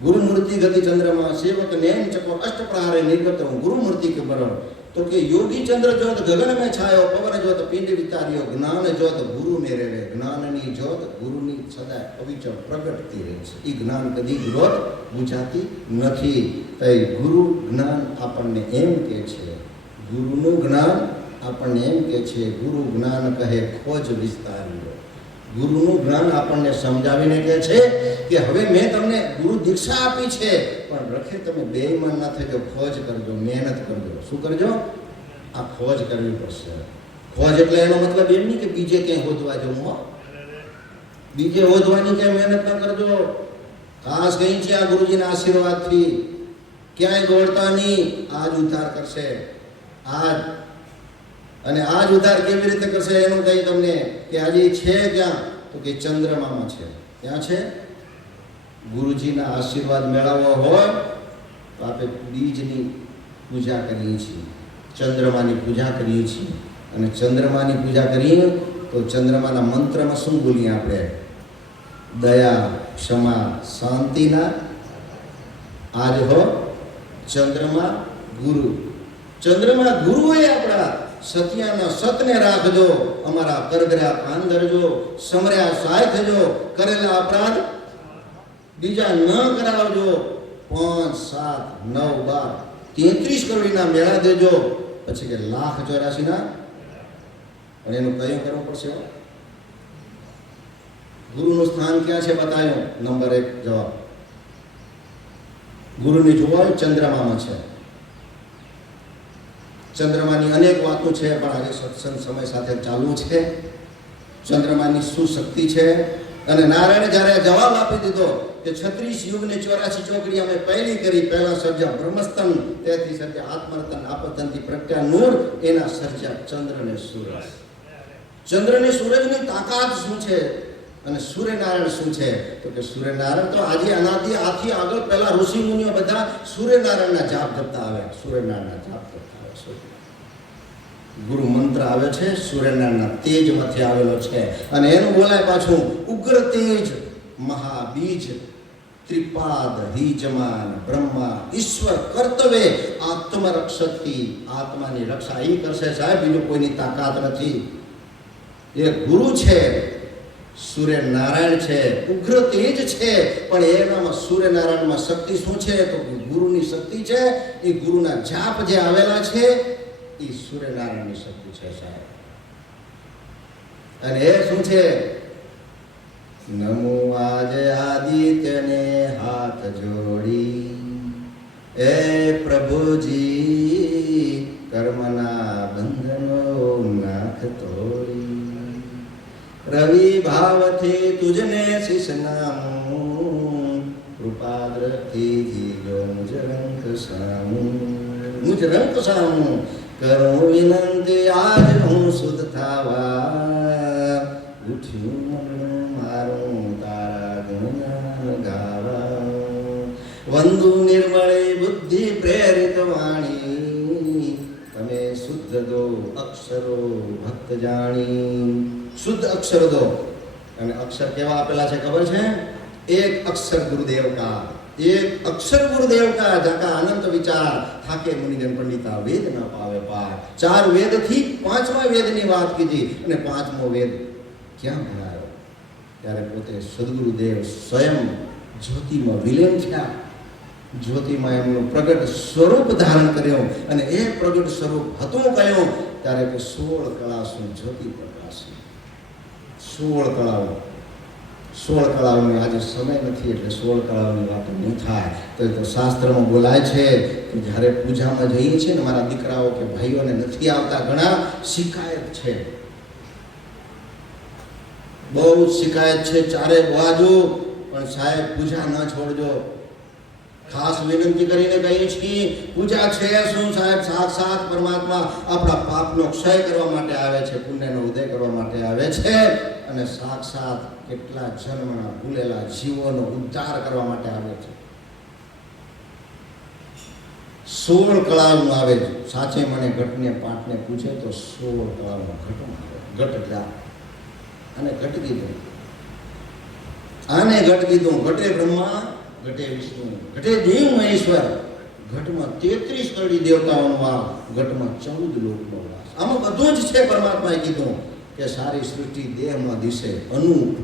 ગુરુ મૂર્તિ ગતિ ચંદ્રમાં, સેવક નયન ચકોર, અષ્ટપ્રહારે નિર્ગત, ગુરુ મૂર્તિ કે બરણ. તો કે યોગી ચંદ્ર જ્યોત ગગન મેં છાયો, પવન જ્યોત પિંડ વિસ્તાર્યો, જ્ઞાન જ્યોત ગુરુ મેરે રહે. જ્ઞાનની જ્યોત ગુરુની સદા અવિચળ પ્રગટતી રહે છે. એ જ્ઞાન કદી ગ્રોથ બુઝાતી નથી. તો ગુરુ જ્ઞાન આપણને એમ કે છે, ગુરુનું જ્ઞાન આપણને એમ કે છે, ગુરુ જ્ઞાન કહે ખોજ વિસ્તાર્યો. ગુરુનું જ્ઞાન આપણને સમજાવીને કહે છે કે હવે મેં તમને ગુરુ દીક્ષા આપી છે, પણ રખે તમે બેઈમાન ના થજો, ખોજ કરજો, મહેનત કરજો. શું કરજો? આ ખોજ કરવી પડશે. ખોજ એટલે એનો મતલબ એમ નહીં કે બીજે ક્યાંય હોદવા જવું. બીજે હોદવાની ક્યાંય મહેનત ન કરજો. ખાસ કઈ છે આ ગુરુજીના આશીર્વાદથી ક્યાંય દોડતા નહીં. આજ ઉદ્ધાર કરશે, આજ. અને આજ ઉદ્ધાર કેવી રીતે કરશે એનું કહી તમને કે આજે છે ક્યાં? તો કે ચંદ્રમામાં છે. ક્યાં છે? ગુરુજીના આશીર્વાદ મેળવવા હોય તો આપણે બીજની પૂજા કરીએ છીએ, ચંદ્રમાની પૂજા કરીએ છીએ. અને ચંદ્રમાની પૂજા કરીએ તો ચંદ્રમાના મંત્રમાં શું બોલીએ આપણે? દયા, ક્ષમા, શાંતિના. આજ હો ચંદ્રમા ગુરુ. ચંદ્રમા ગુરુ એ આપણા. સત્યાના સતને રાખજો, અમારા કરગર્યા કાન ધરજો, સમર્યા સહાય થજો, કરેલા અપરાધ બીજા ન કરાવજો. 5, 7, 9, 12, 33 કરોડના મેળા દેજો. પછી કે 1,84,000 ના. પણ એનું કયું કરવું પડશે? ગુરુનું સ્થાન ક્યાં છે બતાવ્યું. નંબર 1 જવાબ ગુરુની જોવાય ચંદ્રમામાં છે. ચંદ્રમાની અનેક વાતો છે, પણ આજે સત્સંગ સમય સાથે ચાલુ છે. ચંદ્રમાની શું શક્તિ છે? અને નારાયણે જ્યારે જવાબ આપી દીધો કે 36 યુગને 84 ચોકડી અમે પહેલી કરી. પહેલા સર્જા બ્રહ્મસ્તન, તેથી સર્જા આત્મરતન, આપતનથી પ્રગટ્યા નૂર, એના સર્જા ચંદ્ર ને સૂરજ. ચંદ્ર ને સૂરજની તાકાત શું છે અને સૂર્યનારાયણ શું છે? તો કે સૂર્યનારાયણ તો આજે અનાદિ આથી આગળ પહેલા ઋષિ મુનિઓ બધા સૂર્યનારાયણના જાપ જપતા આવ્યા. સૂર્યનારાયણના જાપ કરતા આવ્યા. ગુરુ મંત્ર આવે છે સૂર્યનારાયણના તેજમાંથી આવેલો છે. અને એનું બોલાય પાછું ઉગ્ર તેજ મહાબીજ ત્રિપાદ હિજમાન બ્રહ્મા ઈશ્વર કર્તવ્ય આત્મરક્ષતિ. આત્માની રક્ષા એ કરશે સાહેબ, બીજું કોઈની તાકાત નથી. એ ગુરુ છે, સૂર્યનારાયણ છે, ઉગ્ર તેજ છે. પણ એનામાં સૂર્યનારાયણમાં શક્તિ શું છે? તો ગુરુની શક્તિ છે. એ ગુરુના જાપ જે આવેલા છે એ સૂર્યનારાયણની શક્તિ છે સાહેબ. અને એ શું છે? નમો આજે આદિત્યને હાથ જોડી, એ પ્રભુજી કર્મના બંધનો નાખ તોડી, રવિ ભાવથી તુજને શીશ નામું, કૃપાદ્રથી જીજો મુજ રંક સામું, મુજ રંક સામું, કરું વિનંતી આજ હું શુદ્ધ થાવા, ઉઠ્યું મનનું મારું તારા ગુણગાન ગાવા, વંદુ નિર્મળે બુદ્ધિ પ્રેરિત વાણી, તમે શુદ્ધ દો અક્ષરો ભક્ત જાણી. શુદ્ધ અક્ષર દો. અને અક્ષર કેવા આપેલા છે ખબર છે? એક અક્ષર ગુરુદેવ કા, એક અક્ષર ગુરુદેવ કા, જાકા અનંત વિચાર થાકે મુનિજન પંડિતા વેદ ના પાવે પાર. 4 વેદ થી 5મા વેદની વાત કીધી. અને 5મો વેદ ક્યાં ભણાયો? ત્યારે પોતે સદગુરુદેવ સ્વયં જ્યોતિમાં વિલીન થયા. જ્યોતિમાં એમનું પ્રગટ સ્વરૂપ ધારણ કર્યું. અને એ પ્રગટ સ્વરૂપ હતું કયું? ત્યારે કે 16 કળાશું જ્યોતિ પ્રકાશી. 16 કળાઓ. 16 કળાઓની આજે સમય નથી એટલે 16 કળાઓની વાતો નહીં થાય. તો શાસ્ત્રમાં બોલાય છે કે જ્યારે પૂજામાં જઈએ છીએ ને, મારા દીકરાઓ કે ભાઈઓને નથી આવતા, ઘણા શિકાયત છે, બહુ શિકાયત છે ચારે બાજુ. પણ સાહેબ પૂજા ન છોડજો. ખાસ વિનંતી કરીને કહીએ છીએ, પૂજા છે શું સાહેબ? સાક્ષાત પરમાત્મા આપણા પાપનો ક્ષય કરવા માટે આવે છે, પુણ્યનો ઉદય કરવા માટે આવે છે. અને સાક્ષાત કેટલા જન્મના ભૂલેલા જીવોનો ઉદ્ધાર કરવા માટે આવે છે. 16 કળાનું આવે છે. સાચે મને ઘટને પાઠને પૂછે તો 16 કળાનું ઘટમાં આવે. ઘટ જા અને ઘટ કીધું, આને ઘટ કીધું. ઘટે બ્રહ્મા, ઘટે વિષ્ણુ, ઘટે દેવ મહેશ્વર. ઘટમાં 33 કરોડ દેવતાઓનો વાસ, ઘટમાં 14 લોકનો વાસ. આમાં બધું જ છે. પરમાત્માએ કીધું કે સારી સૃષ્ટિ દેહમાં દિશે અનુપ.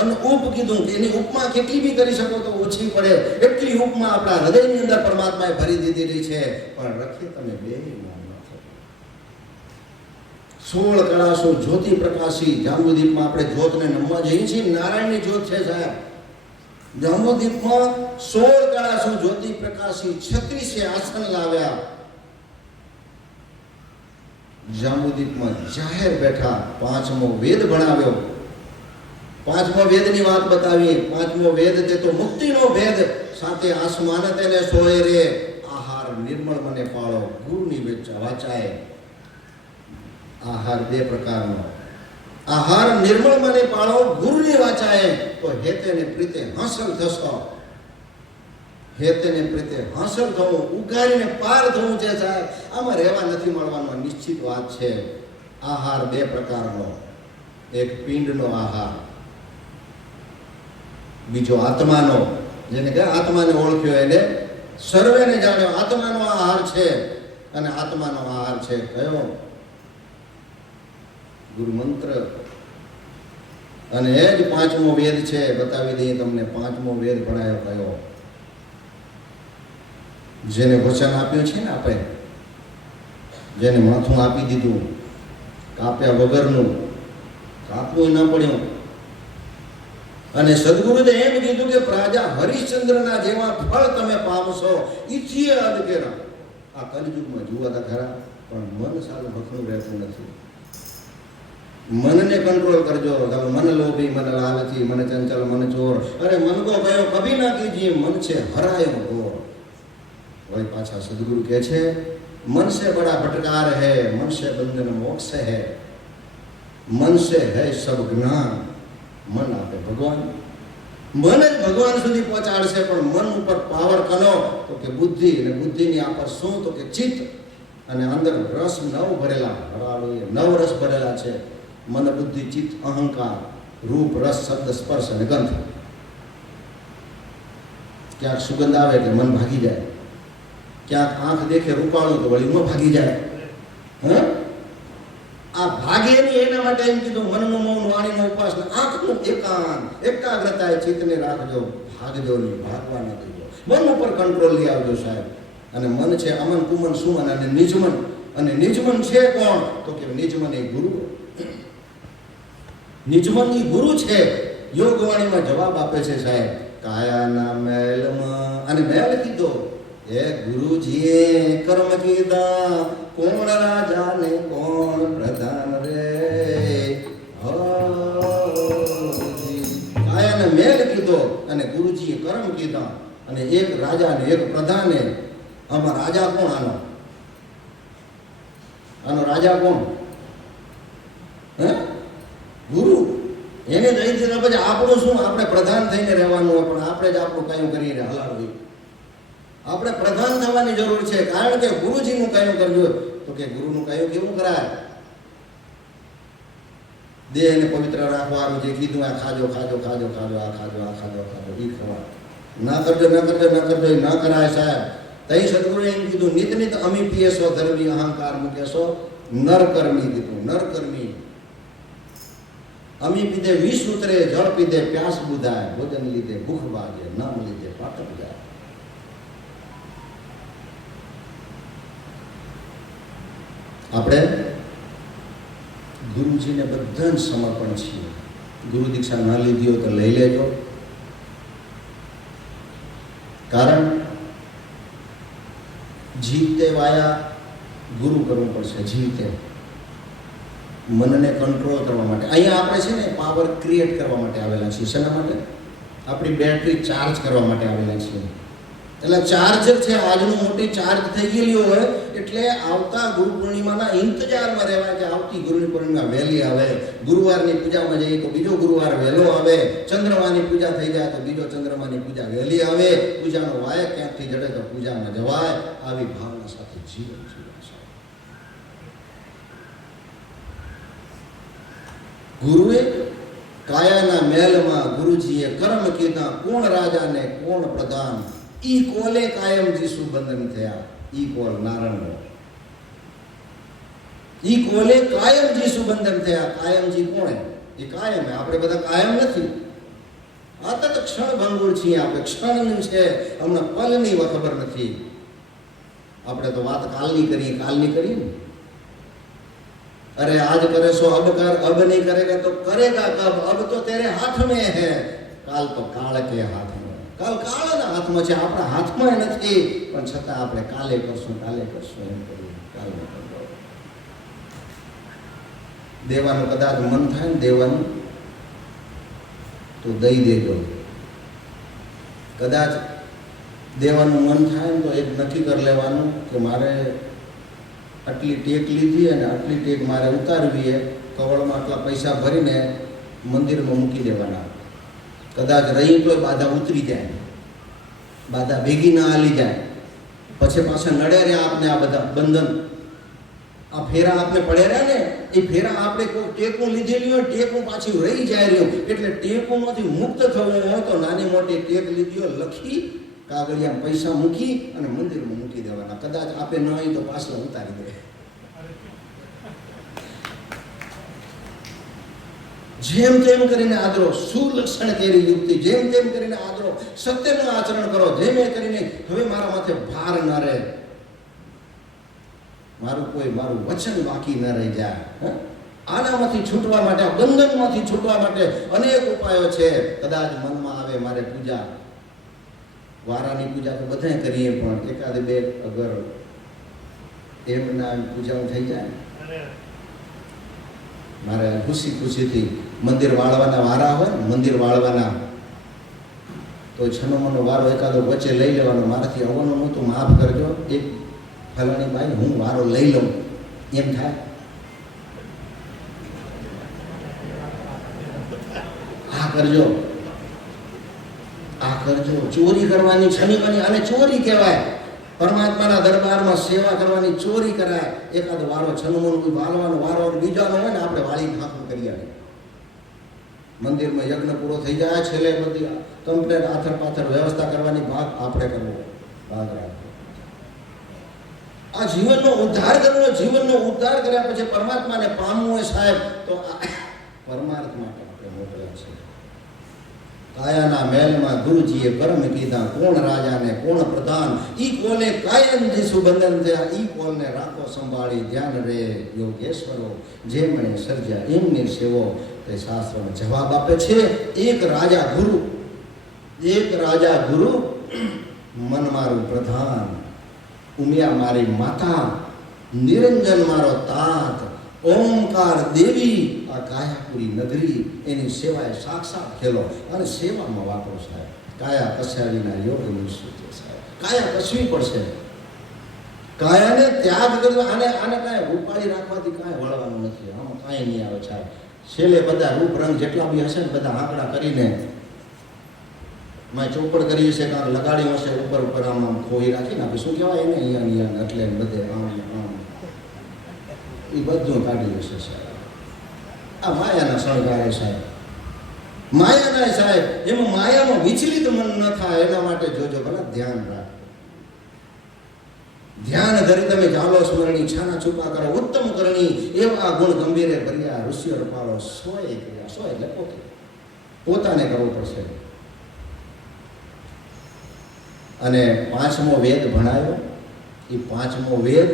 અનુપ કીધું કે એની ઉપમા કેટલી બી કરી શકો તો ઓછી પડે. એટલી ઉપમા આપણા હૃદયની અંદર પરમાત્માએ ભરી દીધેલી છે. પણ રખે તમે બેમાં ન થો. 16 કળાસો જ્યોતિ પ્રકાશી. જાંબુદીપમાં આપણે જ્યોતને નમવા જઈએ છીએ. નારાયણની જ્યોત છે સાહેબ. જાંબુદીપમાં 16 કળાસો જ્યોતિ પ્રકાશી. 36 આસન લાવ્યા. જાંબુદીપમાં જાહેર બેઠા. 5મો વેદ ભણાવ્યો. 5મો વેદની વાત બતાવીએ. 5મો વેદ તે તો મુક્તિનો વેદ. સાથે આસમાન તેને સોય રે, આહાર નિર્મળ મને પાળો, ગુરુની વાચાએ. આહાર 2 પ્રકારનો. આહાર નિર્મળ મને પાળો, ગુરુની વાચાએ. તો હેતે ને પ્રીતે હાંસલ થશો. હેતે ને પ્રીતે હાંસલ થવું, ઉગારીને પાર થવું છે સાહેબ. આમાં રહેવા નથી મળવાનો, નિશ્ચિત વાત છે. આહાર 2 પ્રકારનો. એક પિંડનો આહાર, બીજો આત્માનો. જેને કે આત્માને ઓળખ્યો એને સર્વેને જાણ્યો. આત્માનો આહાર છે. અને આત્માનો આહાર છે કયો? ગુરુ મંત્ર. અને એ જ 5મો વેદ છે. બતાવી દઈએ તમને. 5મો વેદ ભણાયો કયો? જેને વચન આપ્યું છે ને આપણે, જેને માથું આપી દીધું, કાપ્યા વગરનું, કાપવું ન પડ્યું. અને સદગુરુએ એમ કીધું કે પ્રજા હરિશ્ચંદ્રના જેવા ફળ તમે પામશો. ઈચ્છીએ અદકેરા. આ કલિયુગમાં જુઓ તો ખરા, પણ મન સારું ભખણું રહેતું નથી. મનને કંટ્રોલ કરજો. તમે મન લોભી, મન લાલચી, મન ચંચલ, મન ચોર. અરે મન કો કયો કભી ના કીજીએ, મન છે હરાયો ગોર. वही पाछा सदगुरु कहे छे, मन से बड़ा भटकार है, मन से बंधन मोक्ष है, मन से है सब ज्ञान, मन आपे भगवान. मन ज भगवान सुधी पहोंचाडशे. पण मन उपर पावर कनो तो के बुद्धि, અને બુદ્ધિની આपर શું તો કે ચિત્ત. અને અંદર રસ 9 ભરેલા, હરાળુએ 9 રસ ભરેલા છે. મન, બુદ્ધિ, ચિત્ત, અહંકાર, રૂપ, રસ, શબ્દ, સ્પર્શ અને ગંધ. ક્યાંક સુગંધ આવે એટલે મન ભાગી જાય. ક્યાંક આંખ દેખે રૂપાળું તો વળી ન ભાગી જાય. આ ભાગે નહીં એના માટે એમ કીધું મનનું મૌન, વાણીનો ઉપાસના, આંખનું એકાગ્રતા એ ચિત્તને રાખજો. ભાગજો નહીં, ભાગવા નથી. મન ઉપર કંટ્રોલ લઈ આવજો સાહેબ. અને મન છે અમન, કુમન, સુમન અને નિજમન. અને નિજમન છે કોણ? તો કે નિજમન એ ગુરુ. નિજમન એ ગુરુ છે. યોગવાણીમાં જવાબ આપે છે સાહેબ, કાયાના મેલમાં, અને મેલ કીધો એ ગુરુજીએ કર્મ કીધા, કોણ રાજા ને કોણ પ્રધાન રે. કાયાને મેલ કીધો અને ગુરુજીએ કર્મ કીધા, અને એક રાજા ને એક પ્રધાને. આમાં રાજા કોણ? આનો રાજા કોણ? હે? ગુરુ. એને દઈ દીધા પછી આપણું શું? આપણે પ્રધાન થઈને રહેવાનું હોય, પણ આપણે જ આપણું કયું કરીને હલાવવું. આપણે પ્રધાન થવાની જરૂર છે, કારણ કે ગુરુજીનું કયું કરવું. તો કે ગુરુનું કયું કેવું કરાય? દેહને પવિત્ર રાખવાનું જે કીધું, આ ખાજો ખાજો ખાજો ખાજો, આ ખાજો આ ખાજો ખાજો, એ ખવા. ના કરજો ના કરજો ના કરજો, એ ના કરાય સાહેબ. તઈ સદગુરુએ એમ કીધું, નિત નિત અમી પીએસો ધર્મી અહંકાર મૂકેશો નરકર્મી. કીધું નરકર્મી. અમી પીધે વિષ ઉતરે, જળ પીધે પ્યાસ બુધાય, ભોજન લીધે ભૂખ ભાગે, નામ લીધે પાટક જાય. આપણે ગુરુજીને બધાને સમર્પણ છીએ. ગુરુ દીક્ષા ના લીધી હોય તો લઈ લેજો. કારણ જીવતે વાયા ગુરુ કરવું પડશે. જીવતે મનને કંટ્રોલ કરવા માટે. અહીંયા આપણે છે ને પાવર ક્રિએટ કરવા માટે આવેલા છીએ. શેના માટે? આપણી બેટરી ચાર્જ કરવા માટે આવેલા છીએ. એટલે ચાર્જર છે આજનું મોટી ચાર્જ થઈ ગયેલી હોય એટલે આવતા ગુરુ પૂર્ણિમાના ઇંતજારમાં રહેવાય કે આવતી ગુરુ પૂર્ણિમા વહેલી આવે. ગુરુવારની પૂજામાં જઈએ તો બીજો ગુરુવાર વહેલો આવે. ચંદ્રમાની પૂજા થઈ જાય તો બીજો ચંદ્રમાની પૂજા વહેલી આવે. પૂજાનો વાયક ક્યાંકથી જડે તો પૂજામાં જવાય. આવી ભાવના સાથે જીવન જીવન છે. ગુરુએ કાયાના મેલમાં ગુરુજીએ કર્મ કીધા, કોણ રાજા ને કોણ પ્રધાન. ઈ કોલે કાયમજી સુબંધન થયા. ઈ કોલ નારાયણ. ઈ કોલે કાયમજી સુબંધન થયા. કાયમજી કોણ? એ કાયમ. આપણે બધા કાયમ નથી. આ તો ક્ષણ ભંગુર છીએ. આપણે ક્ષણની છે, હમણાં પલની ખબર નથી. આપણે તો વાત કાલની કરીએ ને. अरे आज करे सो अब कर, अब नहीं करेगा तो करेगा कब? अब तो तेरे हाथ में है, काल तो काल के हाथ में. કાલ કાળના હાથમાં છે, આપણા હાથમાં નથી. પણ છતાં આપણે કાલે કરશું એમ કરીએ. કાલે દેવાનું કદાચ મન થાય ને દેવાનું તો દઈ દેજો. કદાચ દેવાનું મન થાય ને તો એક નક્કી કરી લેવાનું કે મારે આટલી ટેક લીધી અને આટલી ટેક મારે ઉતારવી એ કવળમાં આટલા પૈસા ભરીને મંદિરમાં મૂકી દેવાના. કદાચ રહી તો બાધા ઉતરી જાય, બાધા ભેગી ના હાલી જાય, પછી પાછા નડે રહ્યા આપને આ બધા બંધન. આ ફેરા આપણે પડે રહ્યા ને, એ ફેરા આપણે કોઈ ટેકું લીધેલી હોય, ટેકું પાછી રહી જાય રહ્યું. એટલે ટેકુંમાંથી મુક્ત થવું હોય તો નાની મોટી ટેક લીધીઓ લખી કાગળિયા પૈસા મૂકી અને મંદિરમાં મૂકી દેવાના. કદાચ આપે ન હોય તો પાછળ ઉતારી દે. જેમ તેમ કરીને આદરો, સુલક્ષણ કેરી યુક્તિ, જેમ તેમ કરીને આદરો, સત્યનું આચરણ કરો. જેમ એ કરીને હવે મારા માથે ભાર ન રહે, મારું વચન બાકી ન રહી જાય. આનામાંથી છૂટવા માટે, આ બંધનમાંથી છૂટવા માટે અનેક ઉપાયો છે. કદાચ મનમાં આવે મારે પૂજા, વારાની પૂજા તો બધાય કરીએ, પણ એકાદ બે અગર એમના પૂજાઓ થઈ જાય. મારે ખુશીથી મંદિર વાળવાના વારા હોય ને, મંદિર વાળવાના તો છનો મનો વારો એકાદો વચ્ચે લઈ લેવાનો. મારાથી આવવાનું હું તો માફ કરજો, એક ફલાણી ભાઈ હું વારો લઈ લઉં, એમ થાય. આ કરજો. ચોરી કરવાની છની અને ચોરી કહેવાય. પરમાત્માના દરબારમાં સેવા કરવાની ચોરી કરાય. એકાદ વારો છનમોન કોઈ વાળવાનો વારો બીજાનો હોય ને, આપણે વાળી ઠાકુર કરી આવે. મંદિરમાં યજ્ઞ પૂરો થઈ જાય, છેલ્લે બધી કમ્પ્લેટ આથર પાથર વ્યવસ્થા કરવાની ભાગ આપણે કરવો, ભાગ રાખવો. આ જીવનનો ઉદ્ધાર કરવો. જીવનનો ઉદ્ધાર કર્યા પછી પરમાત્માને પામવું હોય સાહેબ, તો આ પરમાર્થ માટે આપણે મોકલ્યા છે. કાયાના મહેલમાં ગુરુજીએ કર્મ કીધા, કોણ રાજા ને કોણ પ્રધાન, ઈ કોને કાયમ જે સુબંધન થયા, ઈ કોને રાખો સંભાળી ધ્યાન રે યોગેશ્વરો, જે મને સર્જ્યા એમની સેવો. તે શાસ્ત્રોનો જવાબ આપે છે, એક રાજા ગુરુ મન મારું પ્રધાન, ઉમિયા મારી માતા, નિરંજન મારો તાત, ઓમકાર દેવી આ કાયાપુરી નગરી, એની સેવાએ સાક્ષાત ખેલો. અને સેવામાં વાપરો સાહેબ. કાયા કસ્યાવીના યોગ નિશ્ચિત સાહેબ. કાયા કસવી પડશે, કાયાને ત્યાગ કરવો. આને કાંઈ ઉપાડી રાખવાથી કાંઈ વળવાનું નથી, આમાં કાંઈ નહીં આવે સાહેબ. છેલ્લે બધા રૂપ રંગ જેટલા બી હશે ને બધા આંકડા કરીને મેં ચોપડ કરી હશે, કાંક લગાડી હશે ઉપર આમ ખોઈ રાખીને આપણે શું કહેવાય એને અહીંયા એટલે બધે આમ એ બધું કાઢી હશે સાહેબ. આ માયાના શણગારે સાહેબ, માયાના સાહેબ. એમાં માયામાં વિચલિત મન ન થાય એના માટે જોજો, ભલે ધ્યાન રાખ. ધ્યાન ધરી તમે જાલો સ્મરણી, છાના છુપા કરો ઉત્તમ કરણી, એવા ગુણ ગંભીરે ભર્યા ઋષિ રપાળો. સોય ક્રિયા, સો એટલે પોતાને કરવું પડશે. અને પાંચમો વેદ ભણાયો, એ પાંચમો વેદ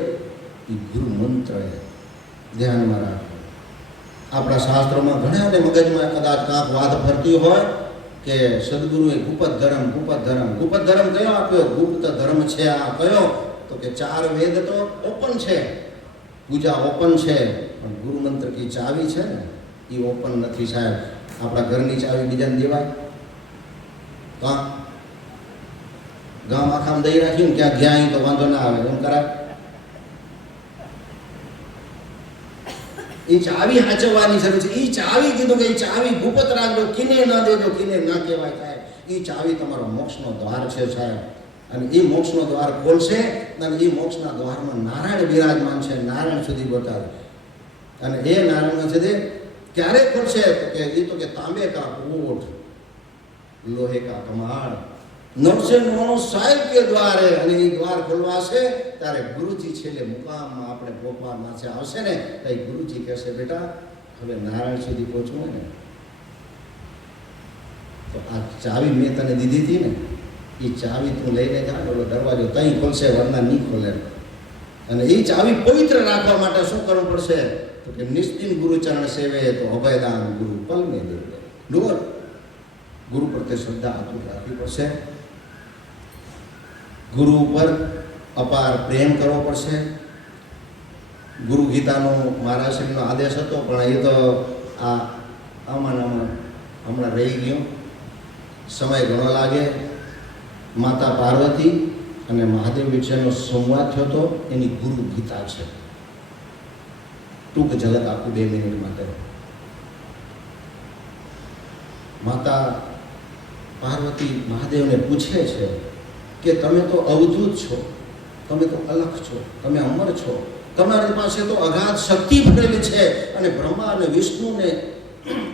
એ ગુરુ મંત્ર ધ્યાનમાં રાખો. આપણા શાસ્ત્રોમાં ઘણાને મગજમાં કદાચ કાંક વાત ફરતી હોય કે સદગુરુએ ગુપ્ત ધર્મ કયો આપ્યો? ગુપ્ત ધર્મ છે આ કયો? તો કે 4 વેદ તો ઓપન છે, પૂજા ઓપન છે, પણ ગુરુ મંત્ર કી ચાવી છે ને એ ઓપન નથી સાહેબ. આપણા ઘરની ચાવી બીજાને દેવાય? ગામ આખામાં દઈ રાખ્યું ક્યાં ગયા તો વાંધો ના આવે એમ કરાય? એ ચાવી સાચવવાની જરૂર છે. એ ચાવી કીધું કે એ ચાવી ગુપ્ત રાખજો, કિને ના દેજો, કિને ના કહેવાય સાહેબ. એ ચાવી તમારો મોક્ષનો દ્વાર છે સાહેબ. અને એ મોક્ષનો દ્વાર ખોલશે અને એ મોક્ષના દ્વારમાં નારાયણ બિરાજમાન છે, નારાયણ સુધી બતાવે. અને એ નારાયણ છે તે ક્યારે ખોલશે? તો કે તાંબે કા કોટ, લોહે કા કમાડ, 999 સાહેબ કે દ્વારે. અને એ દ્વાર ખોલવાશે ત્યારે ગુરુજી છેલ્લે મુકામમાં આપણે ભોપાલમાં છે આવશે ને, તો ગુરુજી કહેશે બેટા હવે નારાયણ સુધી પહોંચવું હોય ને તો આ ચાવી મેં તને દીધી હતી ને, એ ચાવી તું લઈને જા, બોલો દરવાજો તઈ ખોલશે, વરના નહીં ખોલે. અને એ ચાવી પવિત્ર રાખવા માટે શું કરવું પડશે? તો કે નિષ્દિન ગુરુ ચરણ સેવે તો અભયદાન ગુરુ પલને દેવે. ડોર ગુરુ પ્રત્યે શ્રદ્ધા અતૂટ રાખવી પડશે, ગુરુ ઉપર અપાર પ્રેમ કરવો પડશે. ગુરુ ગીતાનો મહારાજશ્રીનો આદેશ હતો, પણ એ તો આમાં હમણાં રહી ગયો, સમય ઘણો લાગે. માતા પાર્વતી અને મહાદેવ વિશેનો સંવાદ થયો હતો, એની ગુરુ ગીતા છે. ટૂંક ઝલક આપું 2 મિનિટ માટે. માતા પાર્વતી મહાદેવને પૂછે છે કે તમે તો અવધૂત છો, તમે તો અલખ છો, તમે અમર છો, તમારી પાસે તો અગાધ શક્તિ ભરેલી છે, અને બ્રહ્મા અને વિષ્ણુ ને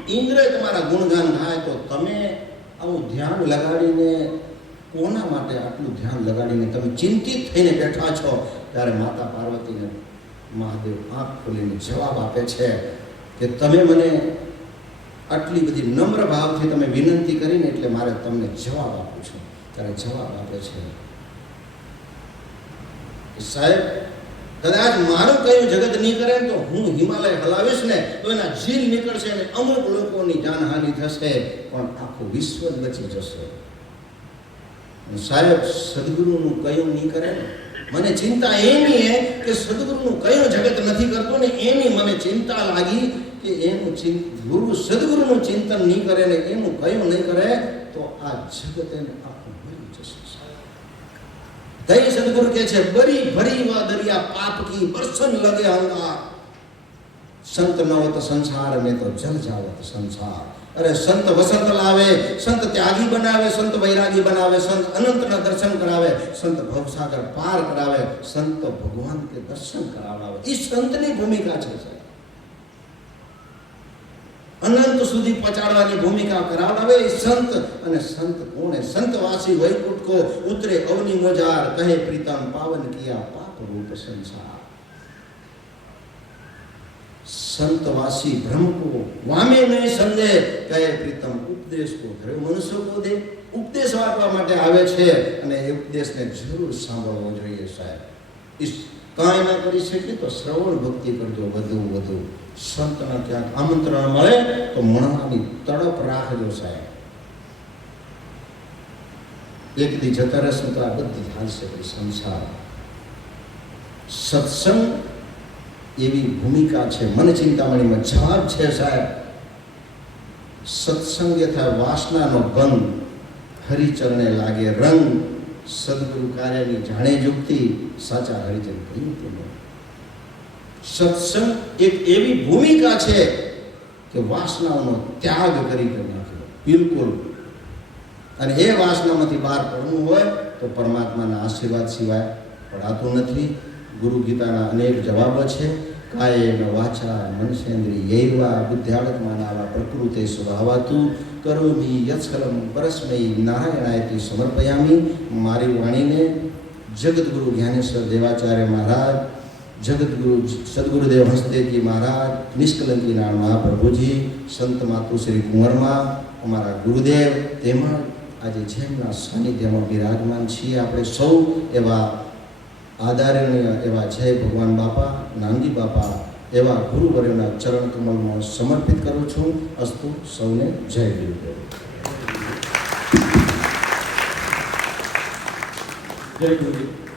ઇન્દ્ર તમારા ગુણગાન થાય, તો તમે આવું ધ્યાન લગાડીને કોના માટે આટલું ધ્યાન લગાડીને તમે ચિંતિત થઈને બેઠા છો? ત્યારે માતા પાર્વતીને મહાદેવ આંખ ખોલીને જવાબ આપે છે કે તમે મને આટલી બધી નમ્ર ભાવથી તમે વિનંતી કરીને એટલે મારે તમને જવાબ આપું છું. ત્યારે જવાબ આપે છે સાહેબ કદાચ મારું કયું જગત નહીં કરે તો હું હિમાલય હલાવીશ ને તો એના ઝીલ નીકળશે અને અમુક લોકોની જાનહાનિ થશે, પણ આખું વિશ્વ જ બચી જશે. સાહેબ સદગુરુનું કયું નહીં કરે ને, મને ચિંતા એની હે કે સદગુરુનું કયું જગત નથી કરતો ને એની મને ચિંતા લાગી કે એનું ગુરુ સદગુરુનું ચિંતન નહીં કરે ને એનું કયું નહીં કરે તો આ જગત એને આખું ભરી જશે. દઈ સદગુરુ કહે છે બરી ભરી વા દરિયા પાપ કી બરસન લગે અંગાર, સંત ન હોત સંસાર મેં તો જલ જાવત સંસાર. અરે સંત વસંત લાવે, સંત ત્યાગી બનાવે, સંત વૈરાગી બનાવે, સંત અનંતના દર્શન કરાવે, સંત ભવસાગર પાર કરાવે, સંત ભગવાન કે દર્શન કરાવે. એ સંતની ભૂમિકા છે. અનંત સુધી પહોંચાડવાની ભૂમિકા કરાવે એ સંત. અને સંત કોણે? સંતવાસી વૈકુંઠ કો ઉતરે અવની મોજાર, કહે પ્રીતમ પાવન કિયા પાપ રૂપ સંસાર. संतवासी भ्रम को वामे नहीं समझे કહે પ્રીતમ ઉપદેશ કો ધરે મનુષ્ય કો દે ઉપદેશ આપવા માટે આવે છે અને એ ઉપદેશને જરૂર સાંભળવો જોઈએ સાહેબ. કાંઈ ના કરી શકે તો શ્રવણ ભક્તિ કરજો વધુ સંતના ક્યાંક આમંત્રણ મળે તો મળવાની તડપ રાખજો સાહેબ. એક દી જતા રહેશું તો આ બધી હાલશે સંસાર. સત્સંગ એવી ભૂમિકા છે. મન ચિંતામણીમાં જવાબ છે સાહેબ. સત્સંગે થાય વાસનાનો ભંગ, હરિચરણે લાગે રંગ, સદગુરુ કાર્યની જાણે યુક્તિ, સાચા હરિજન કહ્યું તેમ. સત્સંગ એક એવી ભૂમિકા છે કે વાસનાઓનો ત્યાગ કરી નાખ્યો બિલકુલ. અને એ વાસનામાંથી બહાર પડવું હોય તો પરમાત્માના આશીર્વાદ સિવાય પડાતું નથી. ગુરુ ગીતાના અનેક જવાબો છે. કાયેન વાચા મનસેન્દ્રિયૈર્વા બુદ્ધ્યાત્માના પ્રકૃતે સ્વભાવાતું કરોમિ યત્સકલમ પરસ્મૈ નારાયણાયતિ સમર્પયામિ. મારી વાણીને જગતગુરુ જ્ઞાનેશ્વર દેવાચાર્ય મહારાજ, જગતગુરુ સદગુરુદેવ હંસદેવજી મહારાજ, નિષ્કલંકીના મહાપ્રભુજી, સંત માતુ શ્રી કુંવરમાં, અમારા ગુરુદેવ, તેમજ આજે જેમના સાનિધ્યમાં બિરાજમાન છીએ આપણે સૌ એવા આદરણીય એવા જય ભગવાન બાપા, નાનજી બાપા એવા ગુરુવર્યોના ચરણ કમલમાં સમર્પિત કરું છું. અસ્તુ. સૌને જય ગુરુદેવ. જય ગુરુદેવ.